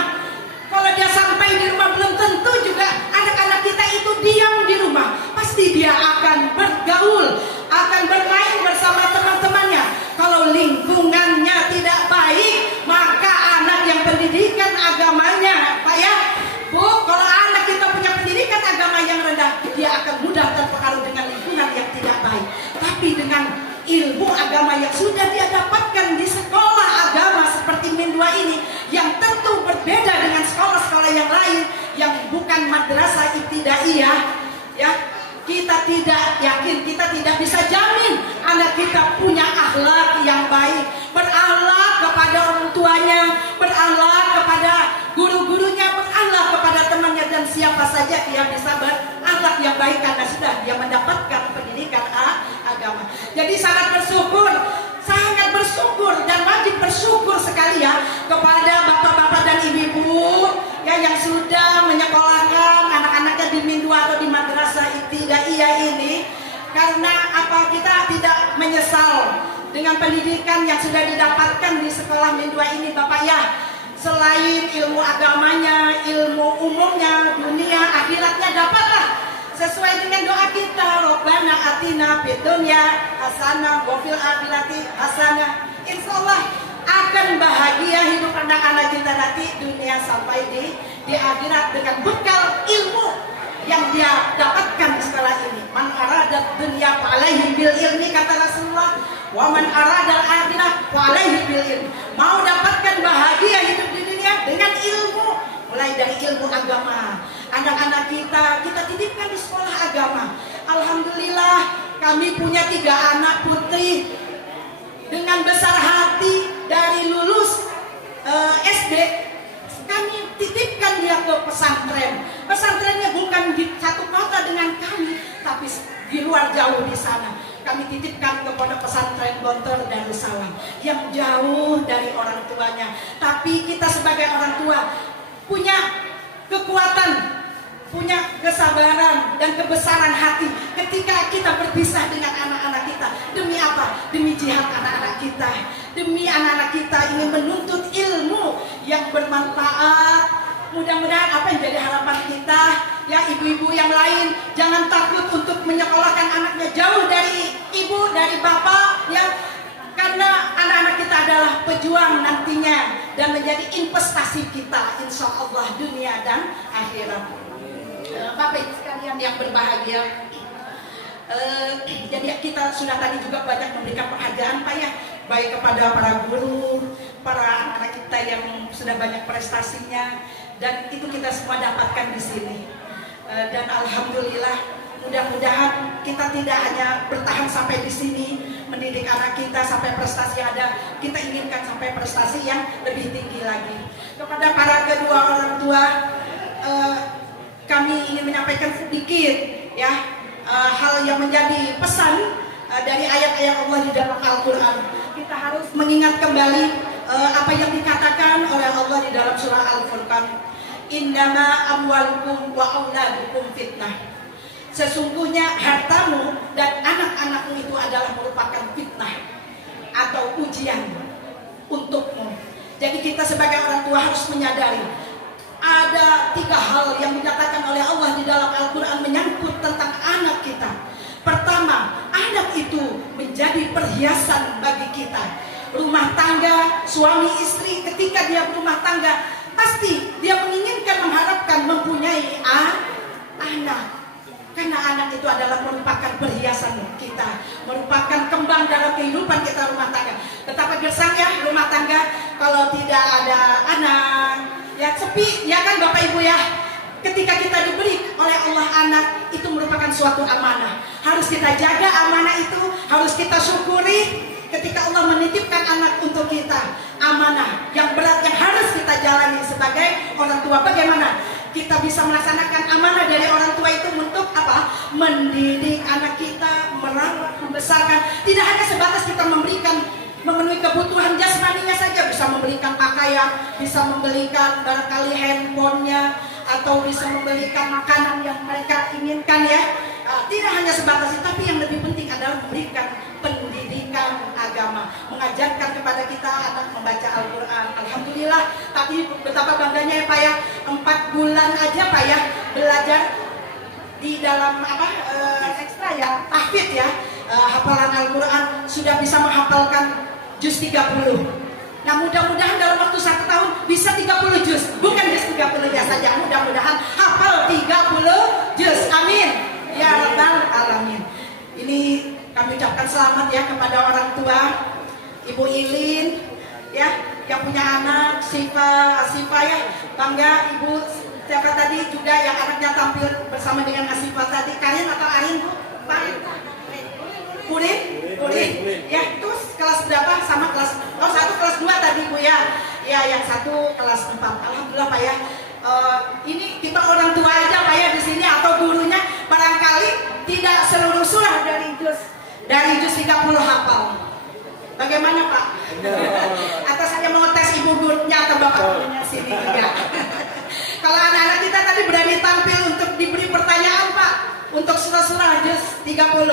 Kalau dia sampai di rumah belum tentu juga anak-anak kita itu diam di rumah. Pasti dia akan bergaul, akan bermain bersama teman-temannya. Kalau lingkungannya tidak baik, maka anak yang pendidikan agamanya, Pak ya, Bu, kalau anak kita punya pendidikan agama yang rendah, dia akan mudah terpengaruh dengan lingkungan yang tidak baik. Tapi dengan ilmu agama yang sudah dia dapatkan di sekolah agama seperti Mindua ini, yang tentu berbeda dengan sekolah-sekolah yang lain yang bukan madrasah ibtidaiyah, ya, kita tidak yakin, kita tidak bisa jamin anak kita punya akhlak yang baik, berakhlak kepada orang tuanya, berakhlak kepada guru-gurunya, berakhlak kepada temannya, dan siapa saja dia bisa berakhlak yang baik karena sudah dia mendapatkan pendidikan agama. Jadi sangat bersyukur dan wajib bersyukur sekali ya kepada bapak-bapak dan ibu-ibu ya yang sudah menyekolahkan anak-anaknya di Mindua atau di madrasah ibtidaiyah ini. Karena apa, kita tidak menyesal dengan pendidikan yang sudah didapatkan di sekolah Mindua ini Bapak ya. Selain ilmu agamanya, ilmu umumnya, dunia akhiratnya dapatlah sesuai dengan doa kita. Rabbana atina fid dunya hasanah wa fil akhirati hasanah. Insyaallah akan bahagia hidup anak-anak kita nanti dunia sampai di akhirat dengan bekal ilmu yang dia dapatkan di sekolah ini. Man arada dunya fa alaihi bil ilmi, kata Rasulullah, wa man arada akhirah fa alaihi bil ilmi. Mau dapatkan bahagia hidup di dunia dengan ilmu, mulai dari ilmu agama. Anak-anak kita titipkan di sekolah agama. Alhamdulillah kami punya 3 anak putri dengan besar hati dari lulus SD kami titipkan dia ke pesantren. Pesantrennya bukan di satu kota dengan kami, tapi di luar jauh di sana. Kami titipkan ke pondok pesantren Gontor Darussalam yang jauh dari orang tuanya. Tapi kita sebagai orang tua punya kekuatan, punya kesabaran dan kebesaran hati ketika kita berpisah dengan anak-anak kita. Demi apa? Demi jihad anak-anak kita. Demi anak-anak kita ingin menuntut ilmu yang bermanfaat. Mudah-mudahan apa yang jadi harapan kita, ya ibu-ibu yang lain, jangan takut untuk menyekolahkan anaknya jauh dari ibu, dari bapak, ya. Karena anak-anak kita adalah pejuang nantinya dan menjadi investasi kita, insya Allah dunia dan akhirat. Bapak Ibu sekalian yang berbahagia, jadi kita sudah tadi juga banyak memberikan penghargaan Pak ya, baik kepada para guru, para anak-anak kita yang sudah banyak prestasinya, dan itu kita semua dapatkan di sini. Dan alhamdulillah, mudah-mudahan kita tidak hanya bertahan sampai di sini mendidik anak kita sampai prestasi yang ada, kita inginkan sampai prestasi yang lebih tinggi lagi. Kepada para kedua orang tua, kami ingin menyampaikan sedikit ya hal yang menjadi pesan dari ayat-ayat Allah di dalam Al-Quran. Kita harus mengingat kembali apa yang dikatakan oleh Allah di dalam surah Al-Furqan. Innama amwalukum wa auladukum fitnah. Sesungguhnya hartamu dan anak-anakmu itu adalah merupakan fitnah atau ujian untukmu. Jadi kita sebagai orang tua harus menyadari Ada 3 hal yang dikatakan oleh Allah di dalam Al-Quran menyangkut tentang anak kita. Pertama, anak itu menjadi perhiasan bagi kita. Rumah tangga, suami istri ketika dia berumah tangga, pasti dia menginginkan, mengharapkan mempunyai anak. Karena anak itu adalah merupakan perhiasan kita, merupakan kembang dalam kehidupan kita rumah tangga. Betapa gersangnya rumah tangga kalau tidak ada anak, ya sepi, ya kan Bapak Ibu ya. Ketika kita diberi oleh Allah anak, itu merupakan suatu amanah. Harus kita jaga amanah itu, harus kita syukuri. Ketika Allah menitipkan anak untuk kita, amanah yang berat yang harus kita jalani sebagai orang tua. Bagaimana kita bisa melaksanakan amanah dari orang tua itu untuk apa? Mendidik anak kita, merawat, membesarkan. Tidak hanya sebatas kita memenuhi kebutuhan jasmaninya saja, bisa membelikan pakaian, bisa membelikan barangkali handphonenya, atau bisa membelikan makanan yang mereka inginkan ya. Tidak hanya sebatas itu, tapi yang lebih penting adalah memberikan pendidikan agama, mengajarkan kepada kita anak membaca Al-Quran. Alhamdulillah, tapi betapa bangganya ya Pak ya, 4 bulan aja Pak ya belajar di dalam ekstra ya, tahfidz ya, hafalan Al-Quran, sudah bisa menghafalkan juz 30. Nah mudah-mudahan dalam waktu 1 tahun bisa 30 juz, bukan juz 30 ya saja, mudah-mudahan hafal 30 juz, amin ya rabbal alamin. Ini kami ucapkan selamat ya kepada orang tua Ibu Ilin ya, yang punya anak Siva ya, bangga Ibu. Siapa tadi juga yang anaknya tampil bersama dengan Asifa tadi, Karin atau Arin Bu? Pak? Purin ya, terus kelas berapa? Sama kelas, satu kelas 2 tadi Bu ya. Ya, yang satu kelas 4. Alhamdulillah Pak ya. Ini kita orang tua aja Pak ya di sini, atau gurunya barangkali tidak seluruh surah dari juz 30 hafal. Bagaimana Pak? Atau saya mau tes ibu gurunya atau bapak gurunya sini juga. Kalau anak-anak kita tadi berani tampil untuk diberi pertanyaan Pak, untuk surah-surah juz 30.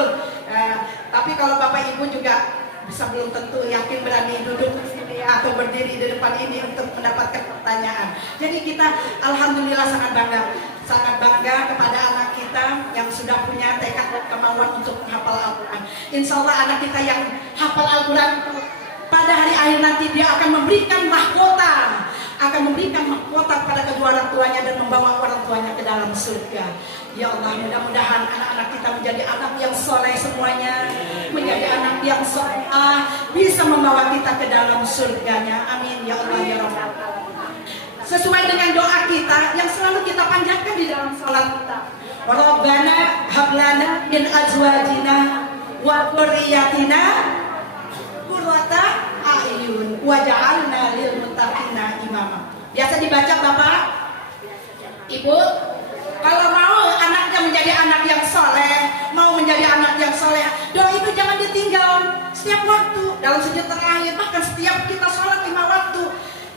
Tapi kalau bapak ibu juga bisa belum tentu yakin berani duduk di sini atau berdiri di depan ini untuk mendapatkan pertanyaan. Jadi kita alhamdulillah sangat bangga kepada anak kita yang sudah punya tekad dan kemauan untuk menghafal Al-Quran. Insya Allah anak kita yang hafal Al-Quran pada hari akhir nanti dia akan memberikan mahkota kepada kedua orang tuanya dan membawa orang tuanya ke dalam surga. Ya Allah, mudah-mudahan anak-anak kita menjadi anak yang soleh semuanya, menjadi anak yang soleh, bisa membawa kita ke dalam surganya. Amin ya Allah ya Rabbal alamin. Sesuai dengan doa kita yang selalu kita panjatkan di dalam salat kita. Rabbana hablana min azwajina wa dzurriyyatina qurrata a'yun waj'alna lil muttaqina imama. Biasa dibaca Bapak, Ibu. Kalau mau anaknya menjadi anak yang soleh, mau menjadi anak yang soleh, doa itu jangan ditinggal setiap waktu, dalam sujud terakhir, bahkan setiap kita sholat 5 waktu.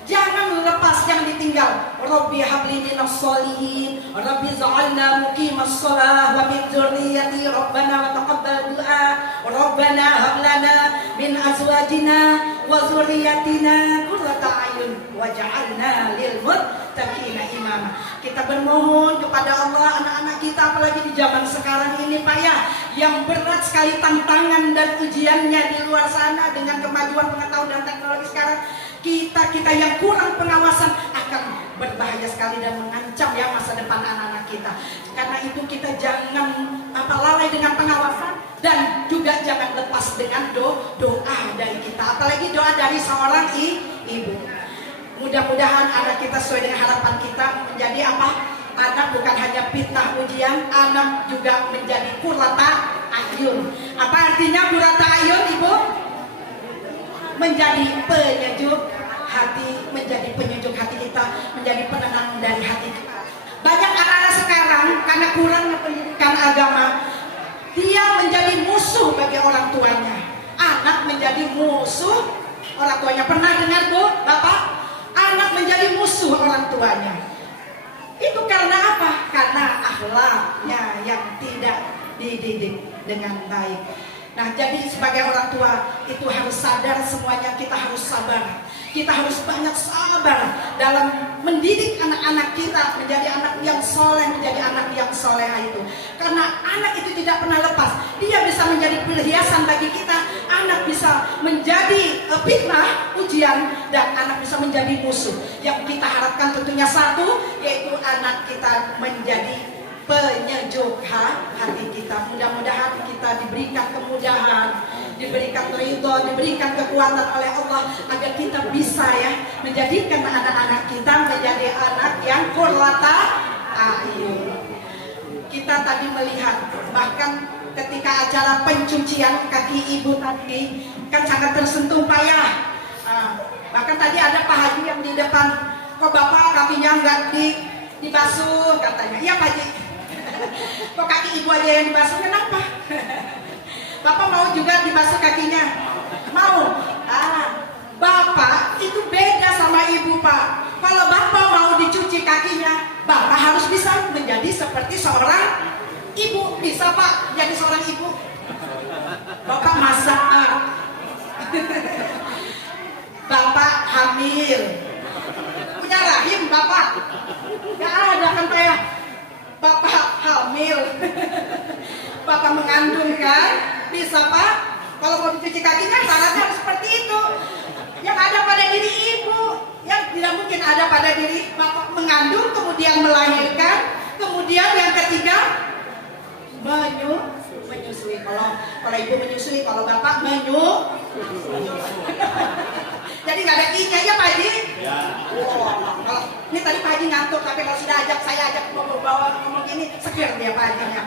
Jangan lepas, jangan ditinggal. Rabbi habli minas sholihin, Rabbi ja'alna muqimas shalah wa min dzurriyyati Rabbana wa taqabbal du'a. Rabbana hab lana min azwajina wa dzurriyyatina qurrata a'yun waj'alna lil muttaqina imama. Kita bermohon kepada Allah anak-anak kita, apalagi di zaman sekarang ini Pak ya, yang berat sekali tantangan dan ujiannya di luar sana dengan kemajuan pengetahuan dan teknologi sekarang. Kita yang kurang pengawasan akan berbahaya sekali dan mengancam ya masa depan anak-anak kita. Karena itu kita jangan lalai dengan pengawasan dan juga jangan lepas dengan doa dari kita, apalagi doa dari seorang ibu. Mudah-mudahan anak kita sesuai dengan harapan kita menjadi apa? Anak bukan hanya fitnah ujian, anak juga menjadi qurrata a'yun. Apa artinya qurrata a'yun Ibu? Menjadi penyejuk hati, menjadi penyejuk hati kita, menjadi penenang dari hati kita. Banyak anak-anak sekarang karena kurangnya pendidikan agama, dia menjadi musuh bagi orang tuanya. Anak menjadi musuh orang tuanya. Pernah dengar Bu, Bapak? Anak menjadi musuh orang tuanya. Itu karena apa? Karena akhlaknya yang tidak dididik dengan baik. Nah, jadi sebagai orang tua itu harus sadar semuanya, kita harus sabar. Kita harus banyak sabar sabar dalam mendidik anak-anak kita menjadi anak yang soleh, menjadi anak yang soleha itu. Karena anak itu tidak pernah lepas. Dia bisa menjadi perhiasan bagi kita, anak bisa menjadi fitnah, ujian, dan anak bisa menjadi musuh. Yang kita harapkan tentunya satu, yaitu anak kita menjadi penyejuk hati kita. Mudah-mudahan kita diberikan kemudahan, diberikan ridho, diberikan kekuatan oleh Allah agar kita bisa ya menjadikan anak-anak kita menjadi anak yang qurrata a'yun. Kita tadi melihat bahkan ketika acara pencucian kaki ibu tadi kan sangat tersentuh payah. Bahkan tadi ada Pak Haji yang di depan, kok Bapak kakinya nggak dibasuh katanya. Iya Pak Haji. Kok kaki ibu aja yang dibasuh, kenapa? Bapak mau juga dibasuh kakinya? Mau? Bapak itu beda sama ibu Pak. Kalau Bapak mau dicuci kakinya, Bapak harus bisa menjadi seperti seorang ibu. Bisa Pak jadi seorang ibu? Bapak masak. Bapak hamil. Punya rahim Bapak? Gak ada kan Pak ya? Bapak hamil, Bapak mengandung kan? Bisa Pak? Kalau mau dicuci kakinya syaratnya harus seperti itu. Yang ada pada diri ibu, yang tidak mungkin ada pada diri Bapak mengandung, kemudian melahirkan, kemudian yang ketiga menyusui. Kalau ibu menyusui, kalau Bapak Jadi nggak ada i-nya ya Pak Haji? Ya. Ini tadi Pak Haji ngantuk, tapi kalau sudah saya ajak ngomong gini, seger dia Pak Hajinya.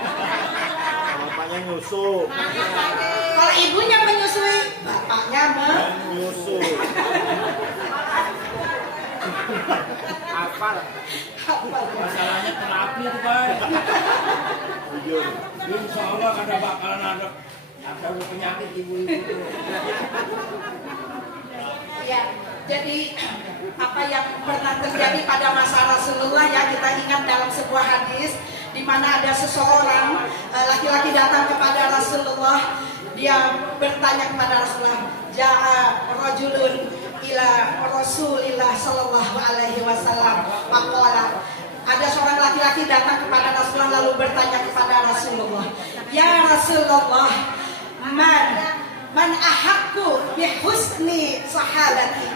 Bapaknya nyusu. Kalau ibunya menyusui, bapaknya menyusu. Apa? Masalahnya terapi itu Pak. Jujur. Insya Allah kada bakalan ada penyakit ibu-ibu. Ya, jadi apa yang pernah terjadi pada masa Rasulullah ya, kita ingat dalam sebuah hadis di mana ada seseorang laki-laki datang kepada Rasulullah, dia bertanya kepada Rasulullah, ja'a rajulun ila Rasulillah sallallahu alaihi wasallam faqala, ada seorang laki-laki datang kepada Rasulullah lalu bertanya kepada Rasulullah, ya Rasulullah, man ahakku bihusni sahabati,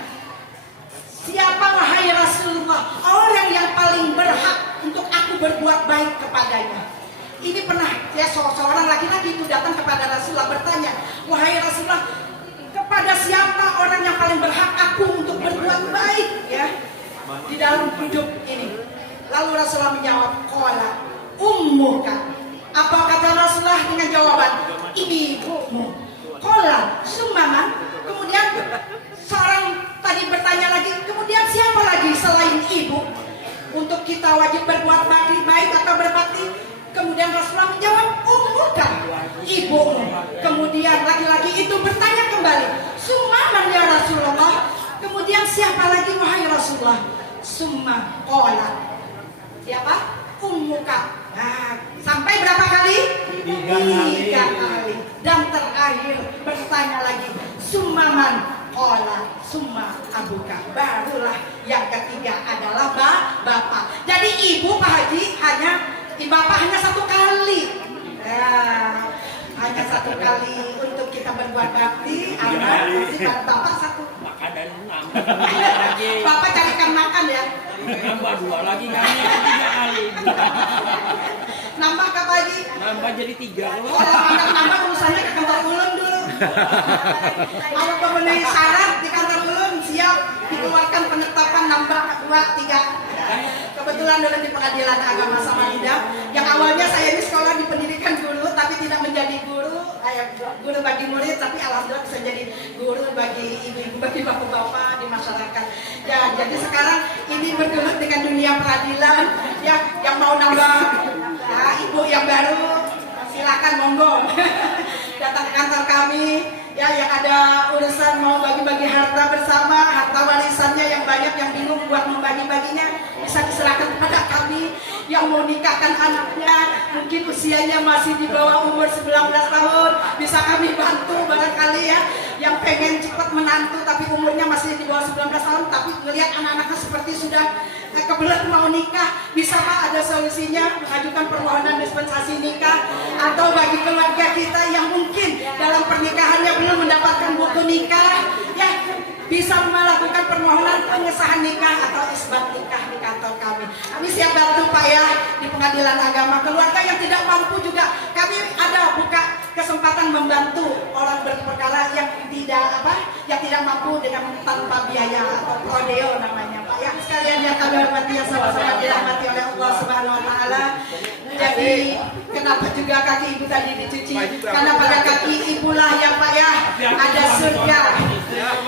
siapa wahai Rasulullah orang yang paling berhak untuk aku berbuat baik kepadanya. Ini pernah ya seorang laki-laki itu datang kepada Rasulullah bertanya, wahai Rasulullah, kepada siapa orang yang paling berhak aku untuk berbuat baik ya di dalam hidup ini. Lalu Rasulullah menjawab, qala ummuka. Apa kata Rasulullah dengan jawaban, ibumu. Qala summaman. Kemudian seorang tadi bertanya lagi, kemudian siapa lagi selain ibu untuk kita wajib berbuat baik atau berbakti? Kemudian Rasulullah menjawab, ummuka, ibumu. Kemudian laki-laki itu bertanya kembali, summaman ya Rasulullah. Kemudian siapa lagi wahai Rasulullah? Summa qala, siapa? Ummuka. Nah, sampai berapa kali? 3 kali. Dan terakhir bertanya lagi, summaman qala summa abuka. Barulah yang ketiga adalah bapak. Jadi ibu Pak Haji bapak hanya 1 kali. Nah, hanya 1 kali untuk kita berbuat bakti. Anak bapak 1. Makan dan Bapak carikan makan ya. Nambah 2 lagi kami 3 kali. Nambah Kak Haji? Nambah jadi 3. Kalau nambah urusannya ke kantor ulun dulu. Kalau memenuhi syarat di kantor ulun siap dikeluarkan penetapan nambah 2, 3. Kebetulan dulu di Pengadilan Agama Samarinda, yang awalnya saya ini sekolah di pendidikan guru tapi tidak menjadi guru bagi murid, tapi alhamdulillah bisa jadi guru bagi ibu-ibu, bagi bapak-bapak di masyarakat. Ya, jadi sekarang ini bergelut dengan dunia peradilan. Ya, yang mau nambah ibu yang baru silakan monggo datang ke kantor kami. Ya, yang ada urusan mau bagi-bagi harta bersama, harta warisannya yang banyak, yang bingung buat membagi-baginya, bisa diserahkan kepada kami. Yang mau nikahkan anaknya, mungkin usianya masih di bawah umur 19 tahun, bisa kami bantu barangkali ya. Yang pengen cepat menantu tapi umurnya masih di bawah 19 tahun, tapi melihat anak-anaknya sudah kebelet mau nikah, bisa Pak ada solusinya mengajukan permohonan dispensasi nikah, atau bagi keluarga kita yang mungkin dalam pernikahannya belum mendapatkan buku nikah, ya bisa melakukan permohonan pengesahan nikah atau isbat nikah di kantor kami. Kami siap bantu Pak ya di Pengadilan Agama. Keluarga yang tidak mampu juga kami ada buka kesempatan membantu orang berperkara yang tidak mampu dengan tanpa biaya atau prodeo namanya Pak ya. Sekalian yang kami hormati yang sama-sama dirahmati oleh Allah Subhanahu wa taala. Jadi kenapa juga kaki ibu tadi dicuci? Karena pada kaki ibulah ya Pak ya ada surga.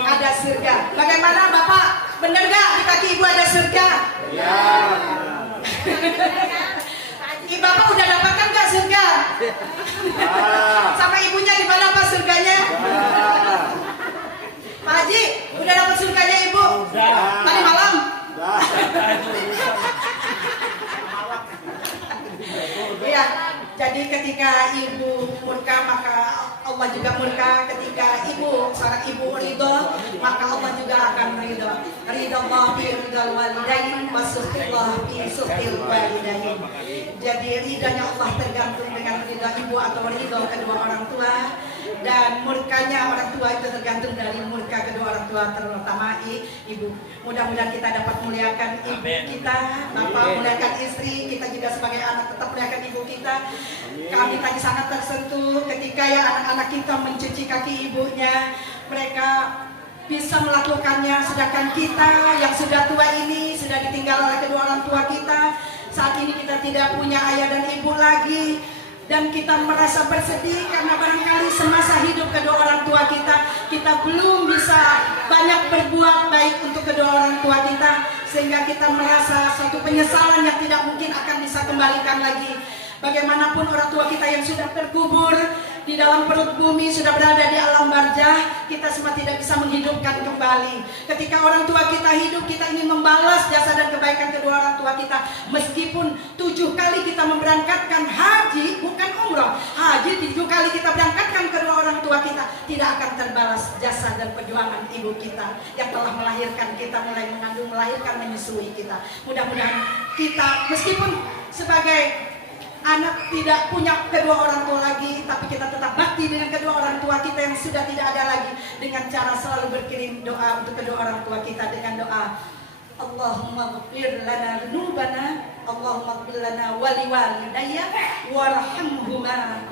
Ada surga. Bagaimana Bapak? Benar gak di kaki ibu ada surga? Ya. Bapak udah dapatkan gak surga? Sama ibunya di mana Pak surganya? Pak Haji, udah dapat surganya ibu? Tadi malam? Iya, jadi ketika ibu murka maka Allah juga murka. Ketika seorang ibu ridho maka Allah juga akan ridho. Ridho Allah fi ridhal walidain wa sukhtillah fi sukhtil walidain. Jadi ridhonya Allah tergantung dengan ridho ibu atau ridho kedua orang tua, dan murkanya orang tua itu tergantung dari murka kedua orang tua, terutama ibu. Mudah-mudahan kita dapat muliakan ibu kita, Bapak muliakan istri kita juga sebagai anak tetap muliakan ibu kita. Kami tadi sangat tersentuh ketika ya anak-anak kita mencuci kaki ibunya, mereka bisa melakukannya, sedangkan kita yang sudah tua ini sudah ditinggal oleh kedua orang tua kita. Saat ini kita tidak punya ayah dan ibu lagi, dan kita merasa bersedih karena barangkali semasa hidup kedua orang tua kita belum bisa banyak berbuat baik untuk kedua orang tua kita, sehingga kita merasa suatu penyesalan yang tidak mungkin akan bisa kembalikan lagi. Bagaimanapun orang tua kita yang sudah terkubur di dalam perut bumi, sudah berada di alam barzah, kita semua tidak bisa menghidupkan kembali. Ketika orang tua kita hidup, kita ingin membalas jasa dan kebaikan kedua orang tua kita. Meskipun 7 kali kita memberangkatkan haji, bukan umroh, haji 7 kali kita berangkatkan kedua orang tua kita, tidak akan terbalas jasa dan perjuangan ibu kita yang telah melahirkan kita, mulai mengandung, melahirkan, menyusui kita. Mudah-mudahan kita meskipun sebagai anak tidak punya kedua orang tua lagi, tapi kita tetap bakti dengan kedua orang tua kita yang sudah tidak ada lagi, dengan cara selalu berkirim doa untuk kedua orang tua kita dengan doa Allahumma ghfir lana dzunubana, Allahumma ghfir lana wa liwalidayya warhamhuma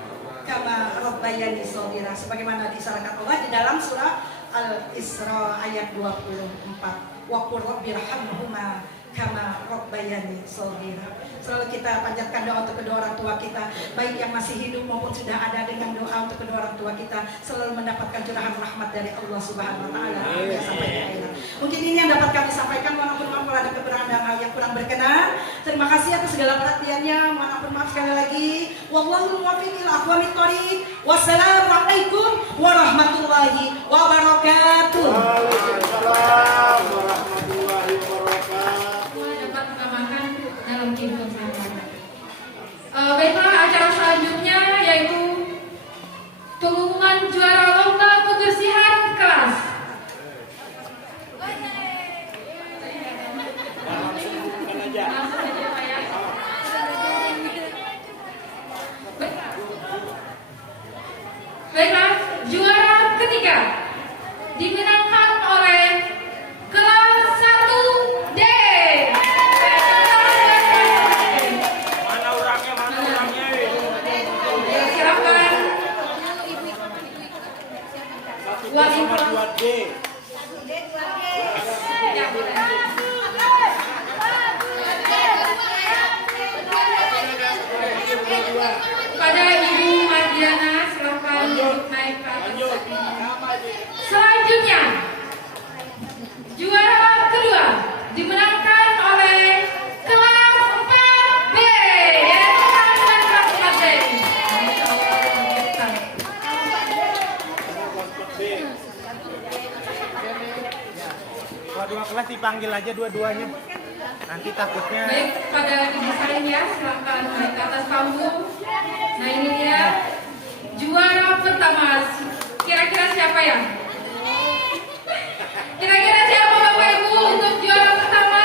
kama rabbayani shaghira, sebagaimana disyaratkan Allah di dalam surah Al-Isra ayat 24. Wa qur rabbirhamhuma kama rabbayani shaghira. Selalu kita panjatkan doa untuk kedua orang tua kita, baik yang masih hidup maupun sudah ada, dengan doa untuk kedua orang tua kita selalu mendapatkan curahan rahmat dari Allah Subhanahu wa taala sampai di akhirat. Mungkin ini yang dapat kami sampaikan. Mohon ampun maaf kalau ada kekurangan dan hal yang kurang berkenan. Terima kasih atas segala perhatiannya. Mohon ampun maaf sekali lagi. Wallahul muwaffiq ila aqwamit thoriq. Wassalamualaikum warahmatullahi wabarakatuh. Waalaikumsalam warahmatullahi wabarakatuh. Dapat menambahkan dalam kehidupan sehari-hari. Baiklah, acara selanjutnya yaitu pengumuman juara lomba kebersihan kelas. Langsung saja Pak ya. Baiklah, juara ketiga dimenangkan oleh kelas 1D. Mana orangnya? Silakan. Wali kelas 2D. Ya, boleh. Pada Ibu Mardiana, silakan naik ke atas. Selanjutnya, juara kedua dimenangkan oleh kelas 4B, yaitu kelas 4B. Dua kelas dipanggil aja dua-duanya. Nanti takutnya. Baik, pada didesain ya, silakan naik ke atas panggung. Nah ini dia juara pertama. Kira-kira siapa ya? Kira-kira siapa Bapak Ibu untuk juara pertama?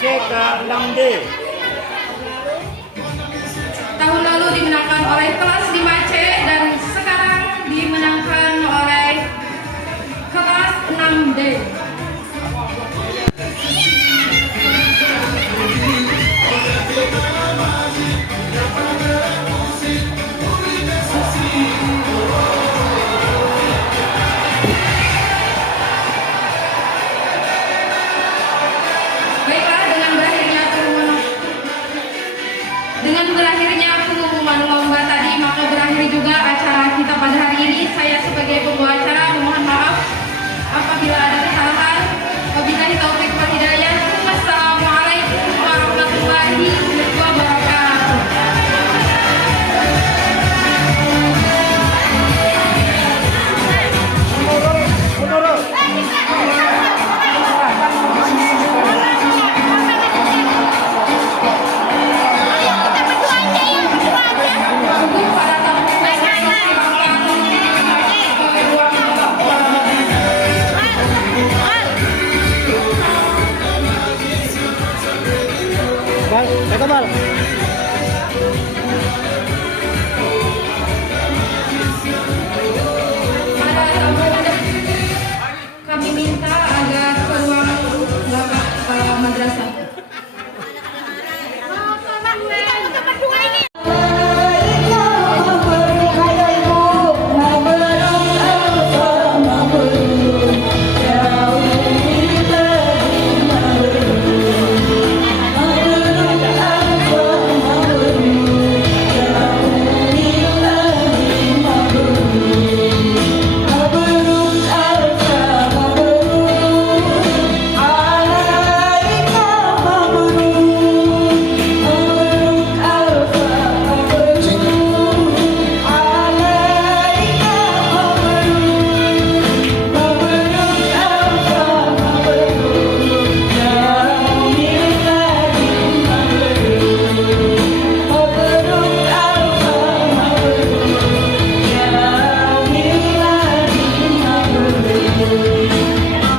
C ke 6D. Tahun lalu dimenangkan oleh kelas 5C dan